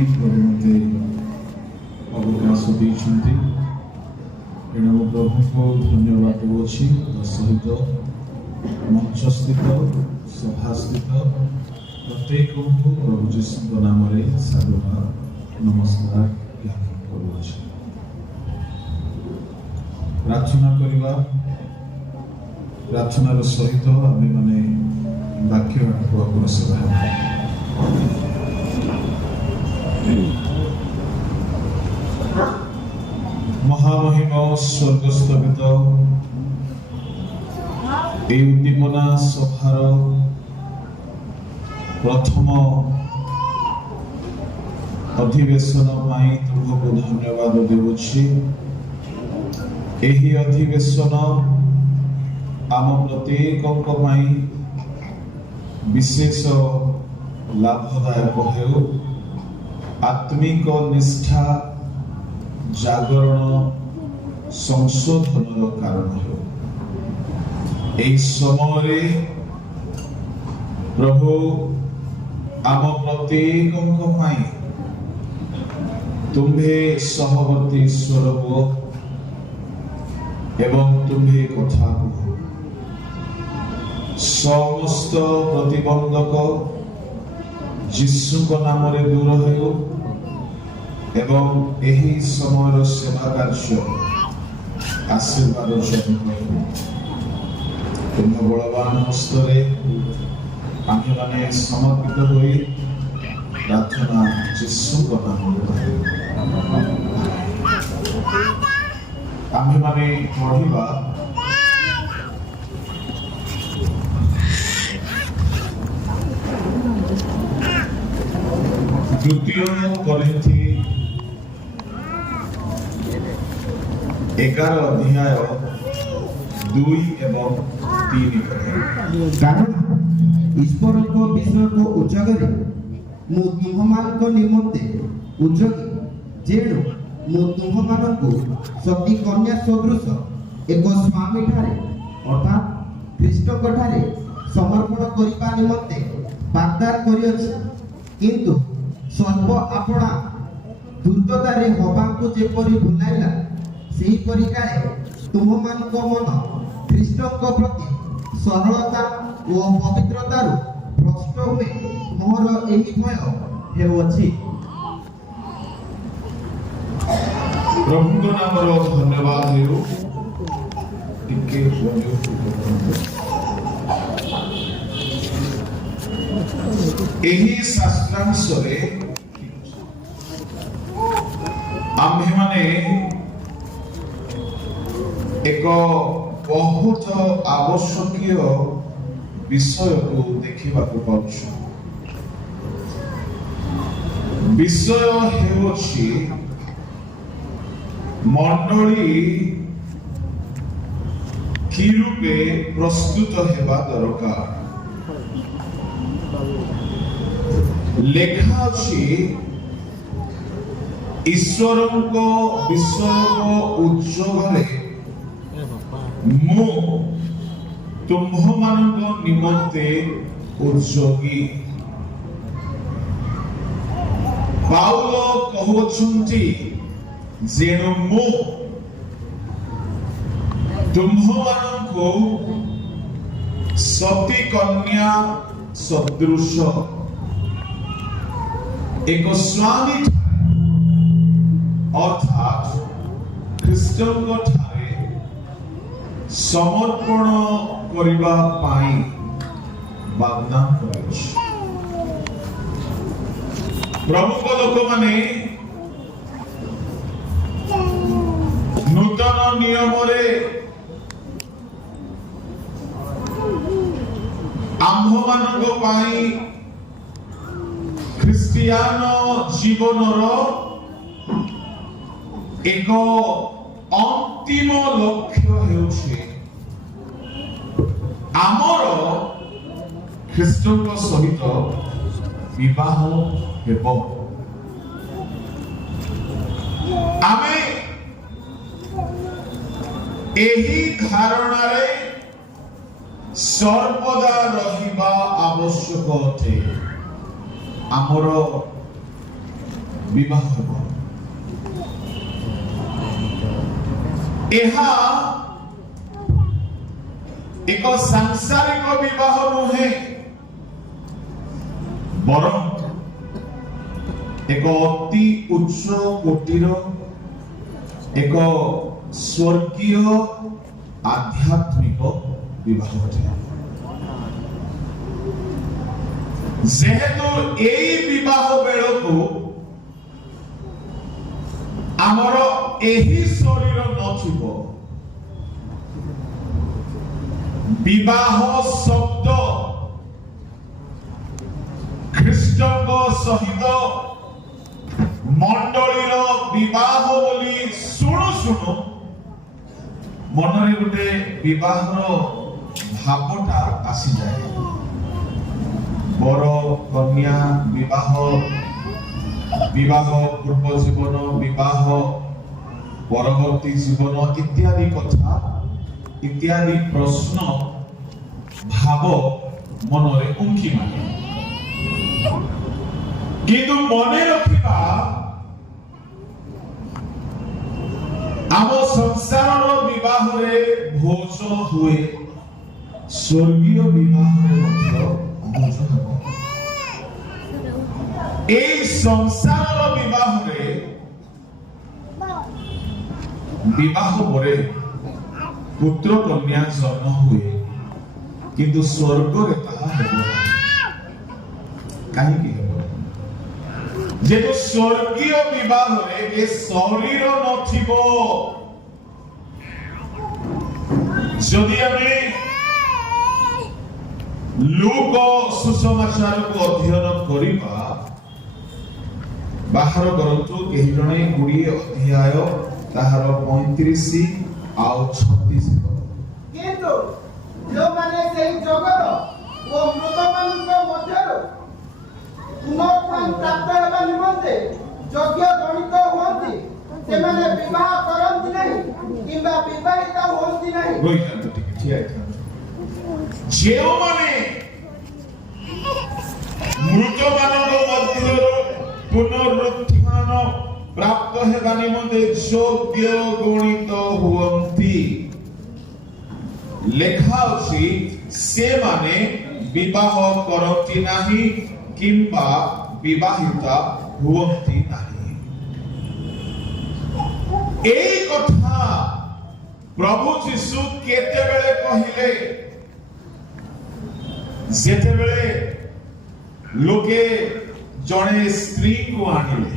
प्रभु मते अवकाश देइछन्ति एणु प्रभु को धन्यवाद देउछि सहित मंचस्थित सभास्थित प्रत्येक को प्रभु जीशु नाम रे साधुवाद नमस्कार ज्ञापन करूछि। प्रार्थना करिबा प्रार्थनार सहित आमे माने वाक्य को अपन सेवा महामहिम स्वर्गस्थ पिता ए उद्दीपना सभार प्रथम अधिवेशन पाई तुमको धन्यवाद देउछि। एही अधिवेशन आम प्रत्येक विशेष लाभदायक हो, आत्मिक निष्ठा जागरण संशोधन कारण हो। एही समय प्रभु आम प्रत्येक तुम्हे सहवर्ती स्वरूप एवं तुम्हे कथा कह समस्त प्रतिबंधक यीशु को नाम रे दूर हो एवं एही समय सेवा कार्य आशीर्वाद तुम बलवान हस्तरे आमे माने समर्पित होई प्रार्थना यीशु को नाम आमे माने पढ़िबा द्वितीय कोरिन्थी 11 अध्याय 2 एवं 3 कारण ईश्वर को विषय को उजागर मु तुम्हमान को निमंते उजगी जेणु मु तुम्हमान को सती कन्या सदृश एक स्वामी ठारे अर्थात ख्रीष्ट को ठारे समर्पण करिबा निमंते वाग्दान करियछि। किंतु स्वल्प आपणा दुर्दतारे हबाको जेपरि भुलाइला सेही परिकारे तुममान को मन ख्रीष्ट को प्रति सरलता ओ पवित्रतारु भ्रष्ट हुए मोर एही भय हेउछि। प्रभु को नाम रो धन्यवाद हेउ टिके एही शास्त्रांश रे आम्हे माने एक बहुत आवश्यकीय विषय को देखा पाउछु। विषय हेउछि मंडली कि रूपे प्रस्तुत हेबा दरकार। लेखा अछि ईश्वर को विषय को उज्जवले मु तुम्हमान को निमंते उद्योगी। पाउलो कहउछन्ति जेनु मु तुम्हमान को सती कन्या सदृश एक स्वामी अर्थात ख्रीष्टन को ठारे समर्पण करिबा पाई वाग्दान करछि। प्रमुख लोक माने नूतन नियम रे आम्भ मानक पाई ख्रिस्टियान जीवनर एक अंतिम लक्ष्य हेउछि आमर ख्रीष्टଙ୍କ सहित विवाह हेबो। आमे एही धारणा रे सर्वदा रहिबा आवश्यक अटे। आमर ବିବାହ ହେବ। ଏହା ଏକ ସାଂସାରିକ ବିବାହ ନୁହେଁ, ବରଂ ଏକ ଅତି ଉଚ୍ଚ କୋଟିର ଏକ ସ୍ୱର୍ଗୀୟ ଆଧ୍ୟାତ୍ମିକ ବିବାହ ଅଟେ। ଯେହେତୁ এই ବିବାହ ବେଳକୁ ଆମର ଏହି ଶରୀର ନଥିବ, ବିବାହ ଶବ୍ଦ ଖ୍ରୀଷ୍ଟଙ୍କ ସହିତ ମଣ୍ଡଳୀର ବିବାହ ବୋଲି ଶୁଣୁ ଶୁଣୁ ମନରେ ଗୋଟେ ବିବାହର ଭାବଟା ଆସିଯାଏ। ବର କନ୍ୟା ବିବାହ, ବିବାହ ପୂର୍ବ ଜୀବନ, ବିବାହ ପରବର୍ତ୍ତୀ ଜୀବନ ଇତ୍ୟାଦି କଥା, ଇତ୍ୟାଦି ପ୍ରଶ୍ନ ଭାବ ମନରେ ଉଙ୍କି ମାରେ। କିନ୍ତୁ ମନେ ରଖିବା, ଆମ ସଂସାରର ବିବାହରେ ଭୋଜ ହୁଏ, ସ୍ୱର୍ଗୀୟ ବିବାହରେ ମଧ୍ୟ ଭୋଜ ହେବ। এই ସଂସାରର ବିବାହରେ ବିବାହ ପରେ ପୁତ୍ର କନ୍ୟା ଜନ୍ମ ହୁଏ, କିନ୍ତୁ ସ୍ୱର୍ଗରେ ତାହା ହେବ ନାହିଁ। କାହିଁକି ହେବ? ଯେହେତୁ ସ୍ୱର୍ଗୀୟ ବିବାହରେ ଏ ଶରୀର ନଥିବ। ଯଦି ଆମେ ଲୁକ ସୁସମାଚାରକୁ ଅଧ୍ୟୟନ କରିବା, ବାହାର କରନ୍ତୁ କେହି ଜଣେ 20 ଅଧ୍ୟାୟ ତାହାର 35 ଆଉ 36 ପଦ। କିନ୍ତୁ ଯେଉଁମାନେ ସେହି ଜଗତ ଓ ମୃତମାନଙ୍କ ମଧ୍ୟରୁ ପୁନରୁତ୍ଥାନ ପ୍ରାପ୍ତ ହେବା ନିମନ୍ତେ ଯୋଗ୍ୟ ଗଣିତ ହୁଅନ୍ତି, ସେମାନେ ବିବାହ କରନ୍ତି ନାହିଁ କିମ୍ବା ବିବାହିତ ହୁଅନ୍ତି ନାହିଁ। ରହିଥାନ୍ତୁ ଟିକେ, ଠିଆ ହେଇଥାନ୍ତୁ। ଯେଉଁମାନେ ମୃତମାନଙ୍କ ମଧ୍ୟରୁ ପୁନରୁତ୍ଥାନ ପ୍ରାପ୍ତ ହେବା ନିମନ୍ତେ ଯୋଗ୍ୟ ଗଣିତ ହୁଅନ୍ତି, ଲେଖା ଅଛି ସେମାନେ ବିବାହ କରନ୍ତି ନାହିଁ କିମ୍ବା ବିବାହିତା ହୁଅନ୍ତି ନାହିଁ। এই কথা প্রভু যীশু কেতেবেলে কহিলে, যেতেবেলে লোকে জনে স্ত্রী কো আনিলে,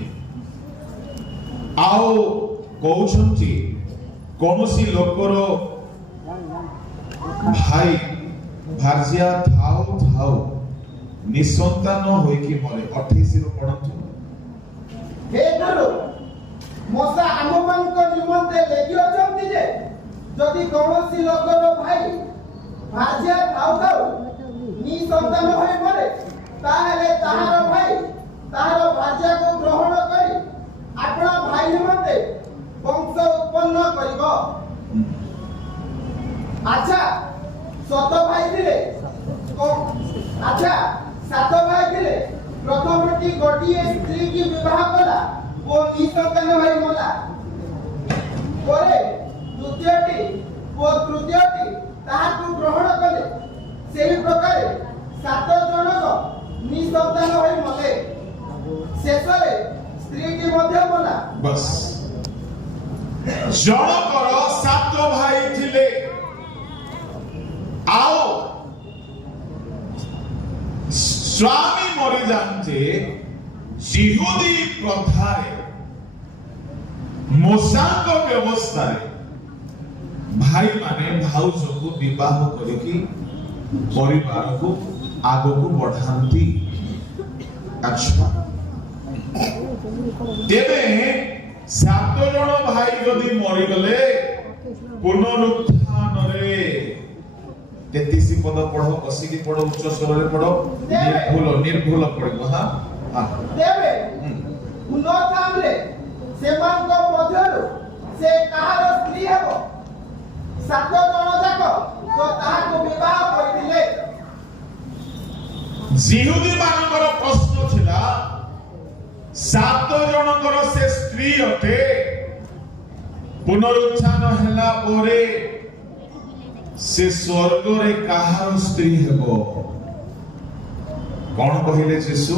আও কৌছন্তি কৌনসি লোকর ভাই ভার্জিয়া থাও থাও নিঃসন্তান হইকি মরে। 28 ରୁ ପଢନ୍ତୁ। ହେ ଗୁରୁ, ମଶା ଆମମାନଙ୍କ ନିମନ୍ତେ ଲେଖି ଅଛନ୍ତି ଯେ ଯଦି କୌଣସି ଲୋକର ଭାଇ ଭାର୍ଯ୍ୟା ଥାଉ ଥାଉ ନିଃସନ୍ତାନ ହୋଇ ମରେ, ତାହେଲେ ତାହାର ଭାଇ ତାହାର ଭାର୍ଯ୍ୟାକୁ ଗ୍ରହଣ କରି ଆପଣା ଭାଇ ନିମନ୍ତେ ବଂଶ ଉତ୍ପନ୍ନ କରିବ। ଆଚ୍ଛା, ସାତ ଭାଇ ଥିଲେ, ପ୍ରଥମଟି ଗୋଟିଏ ସ୍ତ୍ରୀ କି ବିବାହ କଲା ଓ ନିଃସନ୍ତାନ ହୋଇ ମଲା। ପରେ ଦ୍ୱିତୀୟଟି ଓ ତୃତୀୟଟି ତାହାକୁ ଗ୍ରହଣ କଲେ। ସେହି ପ୍ରକାରେ 7 ଜଣକ ନିଃସନ୍ତାନ ହୋଇ ମଲେ। ଶେଷରେ ସ୍ତ୍ରୀଟି ମଧ୍ୟ ମଲା। बस ଜଣକର 7 ଭାଇ ଥିଲେ, ଆଉ ସ୍ୱାମୀ ମରି ଯାଆନ୍ତି। ଜିହୁଦୀ ପ୍ରଥାରେ, ମୋଶାଙ୍କ ବ୍ୟବସ୍ଥାରେ ଭାଇମାନେ ଭାଉଜକୁ ବିବାହ କରିକି ପରିବାରକୁ ଆଗକୁ ବଢାନ୍ତି। ଆଚ୍ଛା, ତେବେ 7 ଜଣ ଭାଇ ଯଦି ମରିଗଲେ, ପୁନରୁତ୍ଥାନରେ 33 ପଦ ପଢ, ବସିକି ପଢ, ଉଚ୍ଚ ସ୍ୱରରେ ପଢ, ନିର୍ଭୁଲ ପଢିବ। ତେବେ ପୁନରୁତ୍ଥାନରେ ସେମାନଙ୍କ ମଧ୍ୟରୁ ସେ କାହାର ସ୍ତ୍ରୀ ହେବ? 7 ଜଣ ଯାକ ତ ତାହାକୁ ବିବାହ କରିଥିଲେ। ଜିହୁଦୀ ମାନଙ୍କର ପ୍ରଶ୍ନ ଥିଲା, सात जनकर से स्त्री अटे पुनरुत्थान हैला पोरे से स्वर्ग रे कहार स्त्री हेबो कौन कहिले यीशु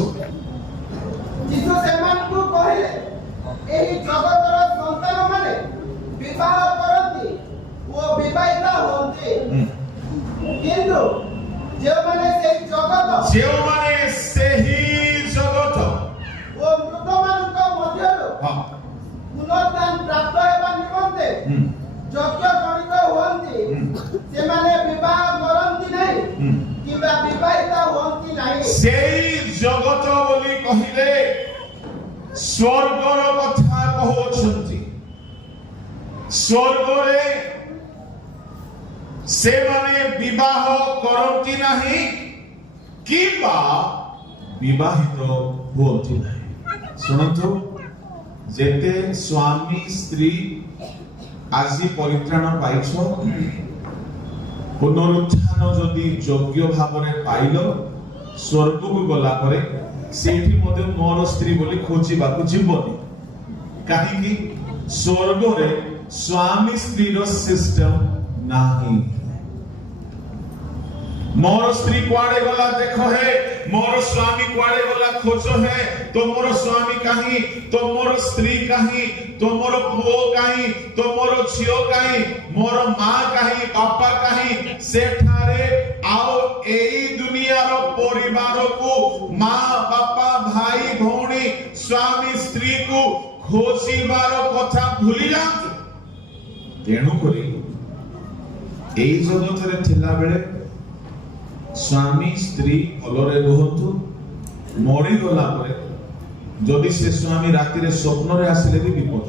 यीशु सेमानकु कहिले एही जगतर संतान माने विवाह करती ओ विवाहिता होती किंतु जे माने सेही जगत ओ मृत मानक मध्यरु पुनरुत्थान प्राप्त हेबा निमंते योग्य गणित होती से माने विवाह करती नहीं किबा विवाहिता होती नहीं सेही जगत बोली कहिले स्वर्गर कथा कहउछंती स्वर्ग रे से माने विवाह करती नहीं किबा विवाहित होती नहीं सुनंतु जेते स्वामी स्त्री आजी परित्राण पाइछो पुनरुत्थान जदि योग्य भावरे पाइलो स्वर्ग को गला परे सेठी मते मोर स्त्री बोली खोजिबाकू जीवनी काहे कि स्वर्ग रे स्वामी स्त्री रो सिस्टम नाही मोर स्त्री कुआड़े गला देखो है मोर स्वामी कुआड़े गला खोजो है तो मोर स्वामी कहीं तो मोर स्त्री कहीं तो मोर पुओ कहीं तो मोर झियो कहीं मोर मां कहीं बापा कहीं सेठारे आओ एई दुनिया रो परिवार को मां बापा भाई भौणी स्वामी स्त्री को खोजिबार कथा भूली जांतु तेणु करी एई जगत रे थिला बेले स्वामी स्त्री भलरे रहतु मरी गला परे जदि से स्वामी राति रे स्वप्न रे आसिले भी विपद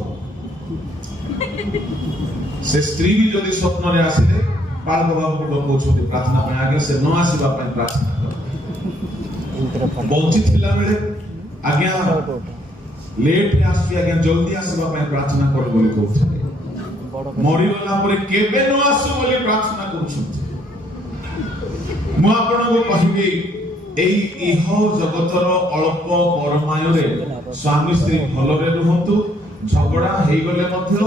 से स्त्री भी जदि स्वप्न रे आसिले बाल बाबू को डकौछथि प्रार्थना ପାଇଁ आगे से न आसीबा ପାଇଁ प्रार्थना कर बंची थिला बेले आज्ञा लेट आसी आज्ञा जल्दी आसीबा ପାଇଁ प्रार्थना कर बोली कहउछथि मरी गला परे केबे न आसु बोली प्रार्थना करूछथि मु आपनको कहिबी एई इह जगतर अल्प परमायरे स्वामी स्त्री भलरे रहंतु झगड़ा हेई गले मध्य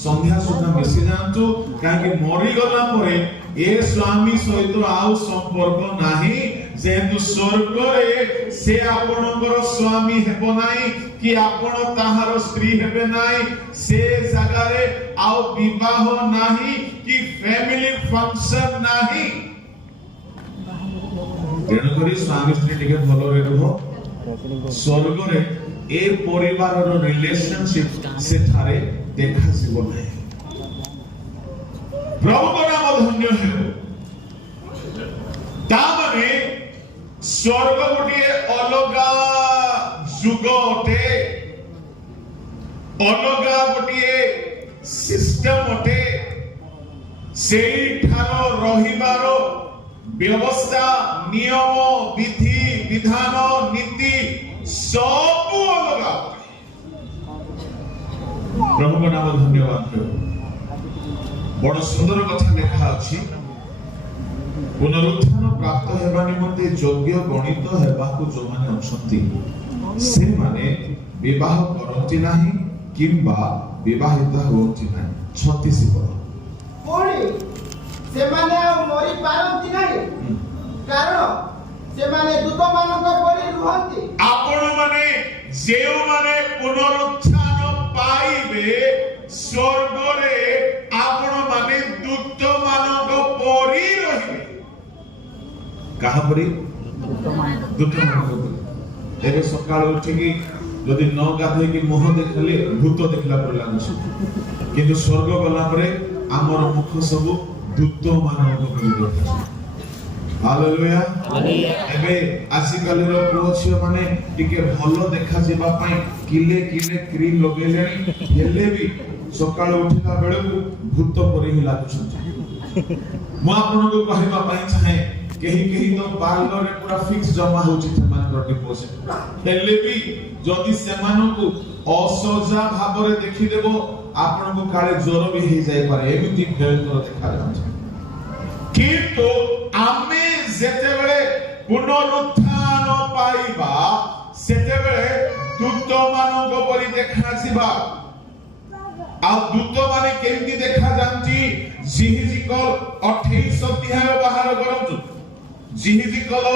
संध्या सुधा मिसी जांतु काहे मरि गला परे ए स्वामी सहित आउ संपर्क नाही जेतु स्वर्ग रे से आपनकर स्वामी हेबो नाही कि आपण ताहार स्त्री हेबे नाही से जगह रे आउ विवाह नाही कि फैमिली फंक्शन नाही तेणुकरी स्वामी स्त्री टिके भलरे रहो स्वर्ग रे ए परिवार रो रिलेशनशिप से थारे देखा जीव नै प्रभु को नाम धन्य है ता माने स्वर्ग गोटे अलगा जुग अटे अलगा गोटे सिस्टम अटे सेई ठारो रहिबारो व्यवस्था नियम विधि विधान नीति सब अलग प्रभु को नाम धन्यवाद बड़ सुंदर कथा लिखा अछि पुनरुत्थान प्राप्त हेबा निमंते योग्य गणित हेबाकू जो माने अछंती से माने विवाह करंती नाही किंबा विवाहिता होंती नाही 36 पद कोणी से माने मरि पारंती नाही कारण से माने दूत मानक परि रुहंती आपण माने जेउ माने पुनरुत्थान पाइबे स्वर्ग रे आपण माने दूत मानक परि रहिबे कहा परि दूत मानक परि एबे सकाळ उठिकी जदि न गाधे की मुह देखले भूत देखला पर लागुछ किंतु स्वर्ग गला परे हमर मुख सब दूत मानक परि देखा हालेलुया एबे आसिकाली रो पुओछिय माने टिके भलो देखा जेबा पई किले किले क्रीम लगेलेनी हेले भी सकाळ उठिला बेले भूत परि ही लागुछथि मु आपन को कहबा पई चाहे केही केही तो पार्लर रे पूरा फिक्स जमा होछि थमान रो डिपोजिट हेले भी जदि सेमानो को असोजा भाबरे देखि देबो आपन को काले ज्वर भी हे जाय पारे एमिति भयंकर देखा जाय किंतु आमे जेतेबेले पुनरुत्थान पाइबा सेतेबेले ଦୂତ ମାନଙ୍କ ପରି ଦେଖାଯିବା। ଆଉ ଦୂତ ମାନେ କେମିତି ଦେଖାଯାନ୍ତି? ଜିହିଜିକଲ 28 ଅଧ୍ୟାୟ ବାହାର କରନ୍ତୁ। ଜିହିଜିକଲ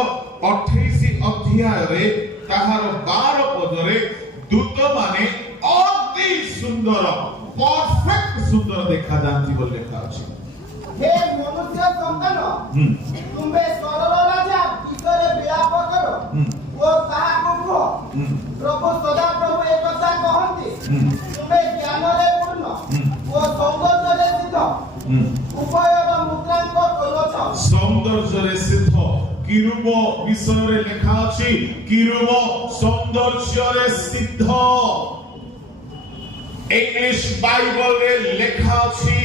28 ଅଧ୍ୟାୟରେ ତାହାର 12 ପଦରେ ଦୂତ ମାନେ ଅତି ସୁନ୍ଦର, ପରଫେକ୍ଟ ସୁନ୍ଦର ଦେଖାଯାନ୍ତି ବୋଲି ଲେଖା ଅଛି। हे मनुष्य संतान, तुम्हें सरल राजा विषय विलाप करो ओ ताहाको कहो। प्रभु सदा प्रभु एक कथा कहंती, तुम्हें ज्ञान रे पूर्ण ओ सौंदर्य रे सिद्ध उभयर मुद्रांक कलच। सौंदर्य रे सिद्ध किरुब विषय रे लेखा अछि। किरुब सौंदर्य रे सिद्ध। इंग्लिश बाइबल रे लेखा अछि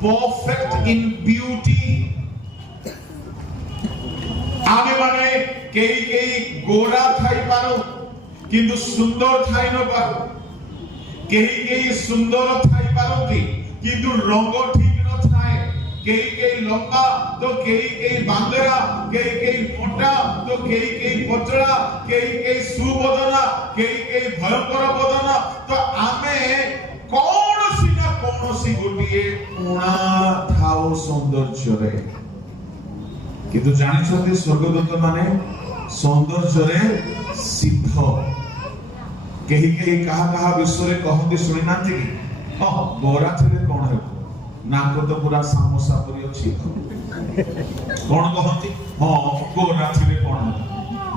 perfect in beauty। आमे माने केही गोरा थाई पारो किंतु सुंदर थाई न पारो। केही सुंदर थाई पारती किंतु रंग ठीक न थाए। केही लंबा तो केही बांगरा, केही मोटा तो केही पतला, केही सुबदना, केही भयंकर बदना। तो आमे कौनसी ना कौनसी गोटिए उणा थाओ सौंदर्य रे। किंतु जानिछथि स्वर्गदूत माने सौंदर्य रे सिद्ध। केही कहा विषय कहते शुणी नांती कि हां गोरा थिले कोन हे नाक तो पूरा सामोसा परि अछि। कोन कहंती हां गोरा थिले कोन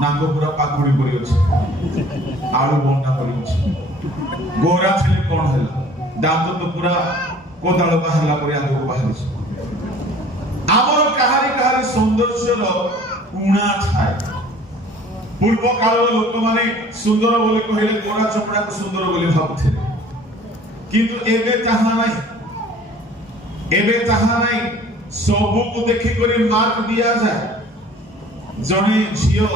नाक पूरा पाकुड़ी परि अछि, आलू बोंडा परि अछि। गोरा थिले कोन हैला दांत तो पूरा कोदाळ बाहरला परि आगो बाहरिछ। आमर कहारी सौंदर्य उणा थाए। पूर्व काल लोक माने सुंदर बोली कहले गोरा चमड़ा को सुंदर बोली भाबुथिले, किंतु एबे ताहा नाही। सबु को देखि करी मार्क दिया जाए। जणे झियो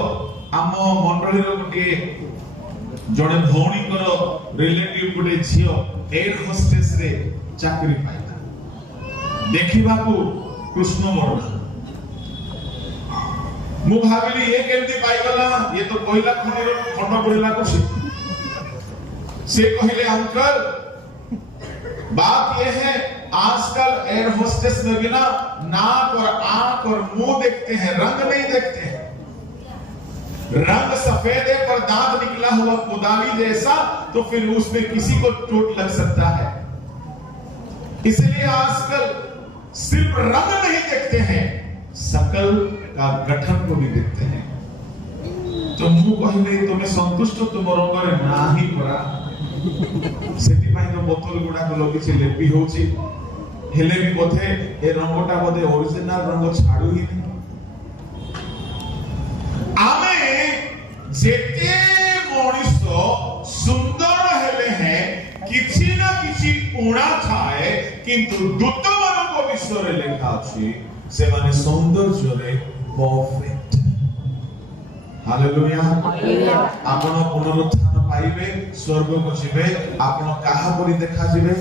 आम मंडली रो गुटे जणे भौणी करो रिलेटिव गुटे झियो एयर होस्टेस रे चाकरी पाइला। देखिबा को कृष्ण वर्ण। मु भाबिली ये केमती पाइगला, ये तो कोइला खंड पड़ेला कुछ। से कहले अंकल बात ये है आजकल एयर होस्टेस में भी ना नाक और आंख और मुंह देखते हैं, रंग नहीं देखते हैं। रंग सफेद है पर दांत निकला हुआ कुदाली जैसा, तो फिर उसमें किसी को चोट लग सकता है। इसलिए आजकल सिर्फ रंग नहीं देखते हैं, शकल का गठन को भी देखते हैं। तो मु कहले तुमे संतुष्ट तुम रंग रे नाही परा। सेति पई तो बोतल गुडा को लोग से लेपी होची, हेले भी बोथे ए रंगटा बोधे ओरिजिनल रंग छाडू ही नहीं। आमे जेते मनुष्य सुंदर हेले हैं किछि ना किछि उणा थाए, किंतु दूत मानको विषय रे लेखा अछि से माने सौंदर्य रे परफेक्ट। हालेलुया। आपण पुनरुत्थान पाइबे, स्वर्ग को जिबे, आपण काहा परि देखा जिबे?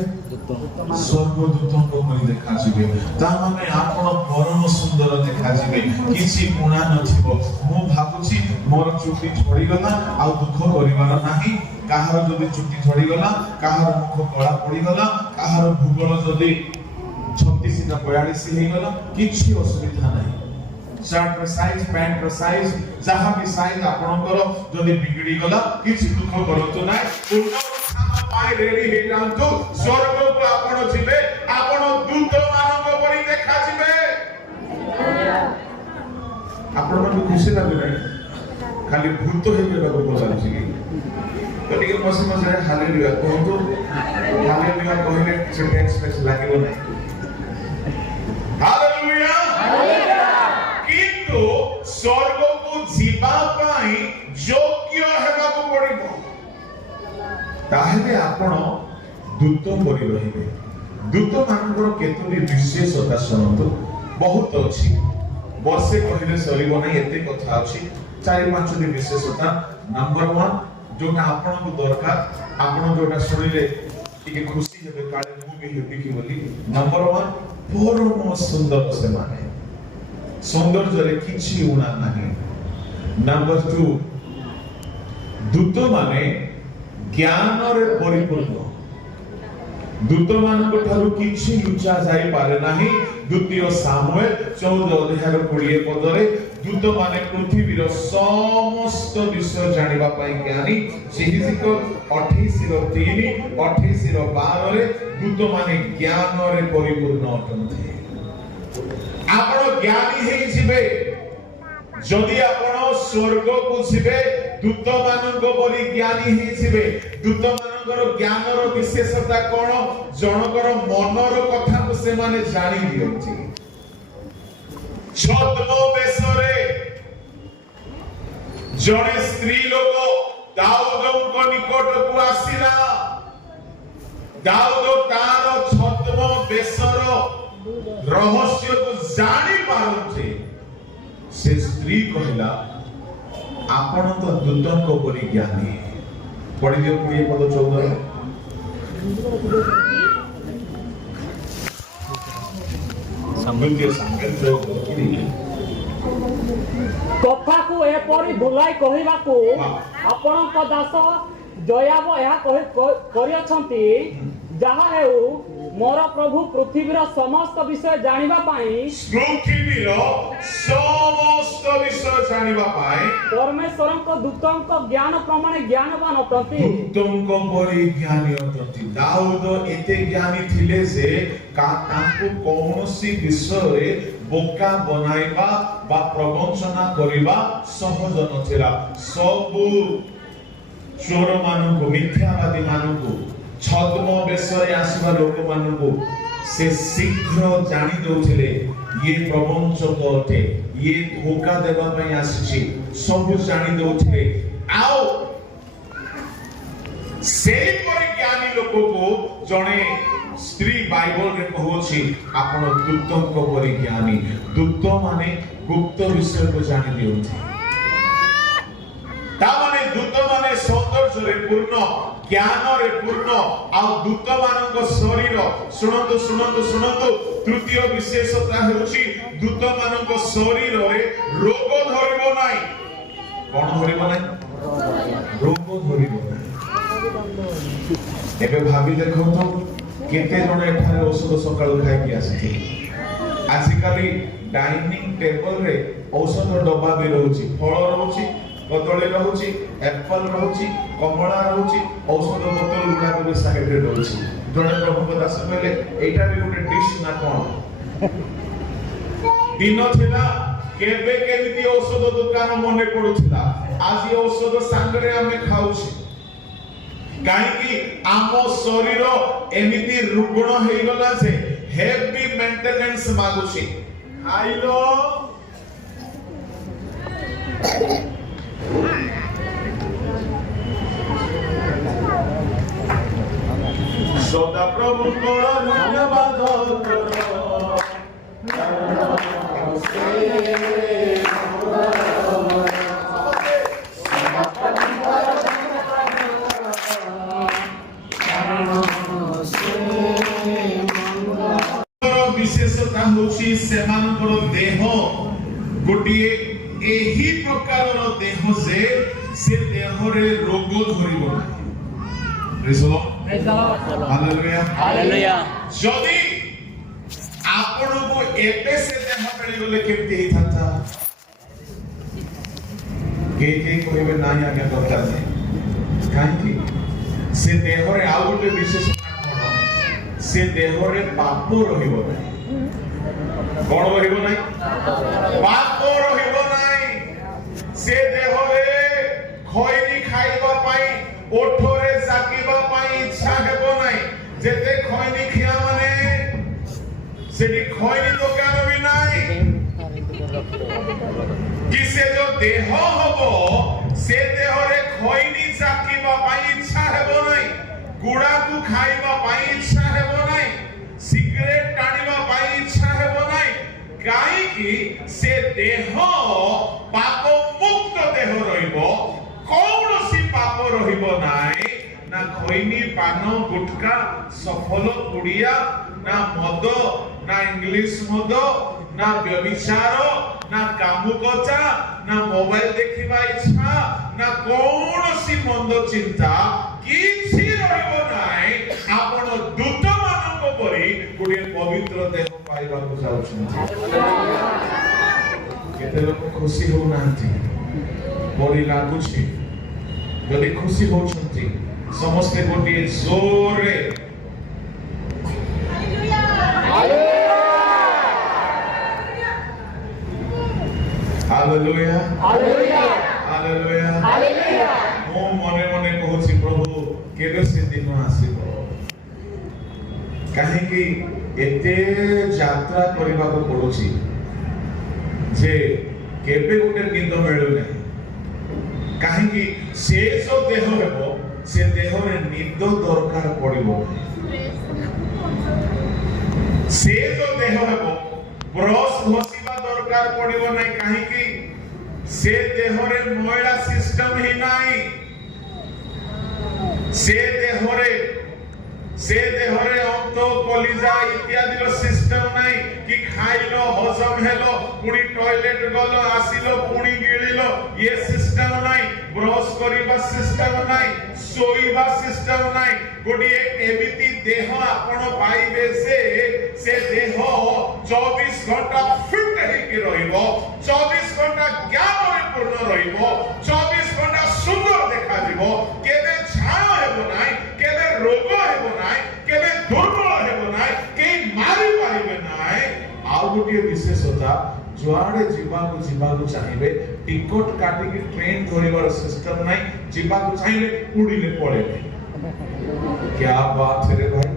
स्वर्गदूतों को परि देखा जिबे। ता माने आपण परम सुंदर देखा जिबे, किछि गुणा नथिबो। मु भाबुछि मोर चुटी झड़ी गला आ दुख करिवार नाही। काहार जदि चुटी झड़ी गला, काहार मुख कळा पड़ी गला, काहार भूगोल जदि 36 ना 42 हे गला, किछि असुविधा नाही। शर्ट रो साइज, पैंट रो साइज, जहां भी साइज आपनकर जदि बिगड़ी गला, किछि दुख करतो नाही। पुनरुत्थान पाई रेडी हे जांतु। स्वर्ग को आपण जिबे, आपण दूत मानक परि देखा जिबे। आपण मन खुशी लागले खाली भूत हे गेला को बोलाछि कि तो टिके मसे मसे हालेलुया कहतो। हालेलुया कहले से टेक्स्ट में लागिबो नाही। हालेलुया। किंतु स्वर्ग को जीवा पाई योग्य हेबा को पड़िबो। ताहेले आपण दूत परि रहिबे। दूत मानकर केतोटी विशेषता सुनतो, बहुत अछि। वर्षे कहिले सरीबो नाही, एते कथा अछि। 4-5 विशेषता। नंबर 1 जोटा आपण को दरकार, आपण जोटा सुनिले टिके खुशी हेबे, काले मु भी हेबी कि बोली। नंबर 1 परम सुंदर से माने सौंदर्य रे किछि उणा नाही। नंबर 2 दूत माने ज्ञान रे परिपूर्ण दूत मान ठारू किछि लुचा जाई पारे नाही। द्वितीय सामुएल 14 अध्याय 20 पदरे दूत माने पृथ्वीर समस्त विषय जानिबा पई ज्ञानी। सेहिसिको 28:3 28:12 रे दूत माने ज्ञान रे परिपूर्ण अटंते। आपण ज्ञानी हेई जिवे जदि आपण स्वर्ग को जिवे दूत मानक परि ज्ञानी हेई जिवे। दूत मानकर ज्ञानर विशेषता कोन जनकर मनर कथा को से माने जानि दियंती। छद्म बेसरे जणे स्त्री लोक दाऊदक निकट को आसिला। दाऊद तार छद्म बेसर रहस्य को जानि पारछे। से स्त्री कहला आपण तो दूतक परि ज्ञानी। पढ़ी दियो 20 पद 14 कथा को एपरी भुलाई कहिबाकू आपणक दास जयाब ଏହା କରିଅଛନ୍ତି। ଯାହା ହେଉ ମୋର ପ୍ରଭୁ ପୃଥିବୀର ସମସ୍ତ ବିଷୟ ଜାଣିବା ପାଇଁ ପୃଥିବୀର ସମସ୍ତ ବିଷୟ ଜାଣିବା ପାଇଁ ପରମେଶ୍ୱରଙ୍କ ଦୂତଙ୍କ ଜ୍ଞାନ ପ୍ରମାଣେ ଜ୍ଞାନବାନ ଅଟନ୍ତି। ଦୂତଙ୍କ ପରି ଜ୍ଞାନୀ ଅଟନ୍ତି। ଦାଉଦ ଏତେ ଜ୍ଞାନୀ ଥିଲେ ଯେ ତାଙ୍କୁ କୌଣସି ବିଷୟରେ ବୋକା ବନାଇବା ବା ପ୍ରବଞ୍ଚନା କରିବା ସହଜ ନଥିଲା। ସବୁ ଚୋର ମାନଙ୍କୁ ମିଥ୍ୟାବାଦୀ ମାନଙ୍କୁ छद्म बेसरे आसवा लोक मानकु से शीघ्र जानी दउथिले ये प्रबंचक अटे ये धोखा देबा पई आसीछि सब जानी दउथिले। आओ से परि ज्ञानी लोक को जणे स्त्री बाइबल रे कहउछि आपण दूतक परि ज्ञानी। दूत माने गुप्त विषय को जानी दिउथि। ता माने दूत माने सौंदर्य रे पूर्ण ज्ञान रे पूर्ण आ दूत मानक शरीर सुनंतु सुनंतु सुनंतु। तृतीय विशेषता हेउछि दूत मानक शरीर रे रोग धरिबो नाही। कोन धरिबो नाही? रोग धरिबो नाही। एबे भाबी देखो तो केते जण एठारे औषध सकाळु खाइ कि आसी। आजिकाली डाइनिंग टेबल रे औषध डब्बा भी रहउछि। फल रहउछि, कदली रहउछि, एप्पल रहउछि, कमला रहउछि, औषध बोतल गुडा को साइड रे रहउछि। जणे प्रभु दास कहले एटा भी गुटे डिश ना कोन दिन थिला केबे केमिति औषध दुकान मने पडुथिला। आज औषध सांगरे हमें खाउछि काहे कि आम शरीर एमिति रुग्ण हेइ गला जे हेवी मेंटेनेंस मागुछि। खाइलो सदा प्रभु को धन्यवाद करो। विशेषता होछि सेमानकर देह गोटिए एही प्रकारर देह जे से देह रे रोग धरिबो नाही। Praise the lord hallelujah hallelujah. जदि आपण को एबे से देह मिली गले केमति हे थाता के कहबे नाही आज्ञा दरकार नाही। काहे कि से देह रे आउ गोटे विशेषता कोन से देह रे पाप रहिबो नाही। कोन रहिबो नाही? पाप रहिबो नाही। से देह रे खैनी खाइबा पई ओठरे जाकिबा पई इच्छा हेबो नाही। जेते खैनी खिया माने सेठी खैनी दुकान भी नाही। कि से जो देह हबो से देह रे खैनी जाकिबा पई इच्छा हेबो नाही। गुडा को खाइबा पई इच्छा हेबो नाही। सिगरेट टाणिबा पई इच्छा हेबो नाही। काई कि से देह पाप मुक्त देह रहिबो। कौनसी पाप रहिबो नाही। ना खैनी पान गुटका सफल पुड़िया ना मद ना इंग्लिश मद ना व्यभिचार ना कामुकचा ना मोबाइल देखिबा इच्छा ନା କୌଣସି ମନ୍ଦ ଚିନ୍ତା କିଛି ରହିବ ନାହିଁ। ଆପଣ ଦୂତ ମାନଙ୍କ ପରି ଗୋଟିଏ ପବିତ୍ର ଦେହ ପାଇବାକୁ ଯାଉଛନ୍ତି। କେତେ ଲୋକ ଖୁସି ହଉନାହାନ୍ତି ପରି ଲାଗୁଛି। ଯଦି ଖୁସି ହଉଛନ୍ତି ସମସ୍ତେ ଗୋଟିଏ ଜୋରରେ ହାଲେଲୁୟା ହାଲେଲୁୟା ହାଲେଲୁୟା। ମୁଁ ମନେ ମନେ କହୁଛି ପ୍ରଭୁ କେବେ ସେ ଦିନ ଆସିବ? କାହିଁକି ଏତେ ଯାତ୍ରା କରିବାକୁ ପଡୁଛି ଯେ କେବେ ଗୋଟେ ନିଦ ମିଳୁନାହିଁ? କାହିଁକି ସେ ଯୋଉ ଦେହ ହେବ ସେ ଦେହରେ ନିଦ ଦରକାର ପଡିବ। ସେ ଯୋଉ ଦେହ ହେବ ବ୍ରଶ ଘଷିବା ଦରକାର ପଡିବ ନାହିଁ। କାହିଁକି ସେ ଦେହରେ ମଇଳା ସିଷ୍ଟମ ହିଁ ନାହିଁ। ସେ ଦେହରେ ଅନ୍ତ କଲିଜା ଇତ୍ୟାଦିର ସିଷ୍ଟମ ନାହିଁ କି ଖାଇଲ ହଜମ ହେଲ ପୁଣି ଟଏଲେଟ ଗଲ ଆସିଲ ପୁଣି ଗିଳିଲ ये सिस्टम ନାହିଁ। ବ୍ରଶ କରିବା ସିଷ୍ଟମ ନାହିଁ, ଶୋଇବା ସିଷ୍ଟମ ନାହିଁ। ଗୋଟିଏ ଏମିତି ଦେହ ଆପଣ ପାଇବେ ସେ ଦେହ 24 ଘଣ୍ଟା ଫିଟ୍ ହେଇକି ରହିବ, 24 ଘଣ୍ଟା ଜ୍ଞାନରେ ପୂର୍ଣ୍ଣ ରହିବ, 24 ଘଣ୍ଟା ସୁନ୍ଦର ଦେଖାଯିବ। କେବେ ଝାଳ ହେବ ନାହିଁ, କେବେ ରୋଗ ହେବ ନାହିଁ, କେବେ ଦୁର୍ବଳ ହେବ ନାହିଁ, କେହି ମାରି ପାରିବେ ନାହିଁ। ଆଉ ଗୋଟିଏ ବିଶେଷତା, ଯୁଆଡେ ଯିବାକୁ ଚାହିଁବେ ଟିକଟ କାଟିକି ଟ୍ରେନ ଧରିବାର ସିଷ୍ଟମ ନାହିଁ। ଯିବାକୁ ଚାହିଁଲେ ଉଡ଼ିଲେ ପଳେଇବେ। क्या बात है रे भाई,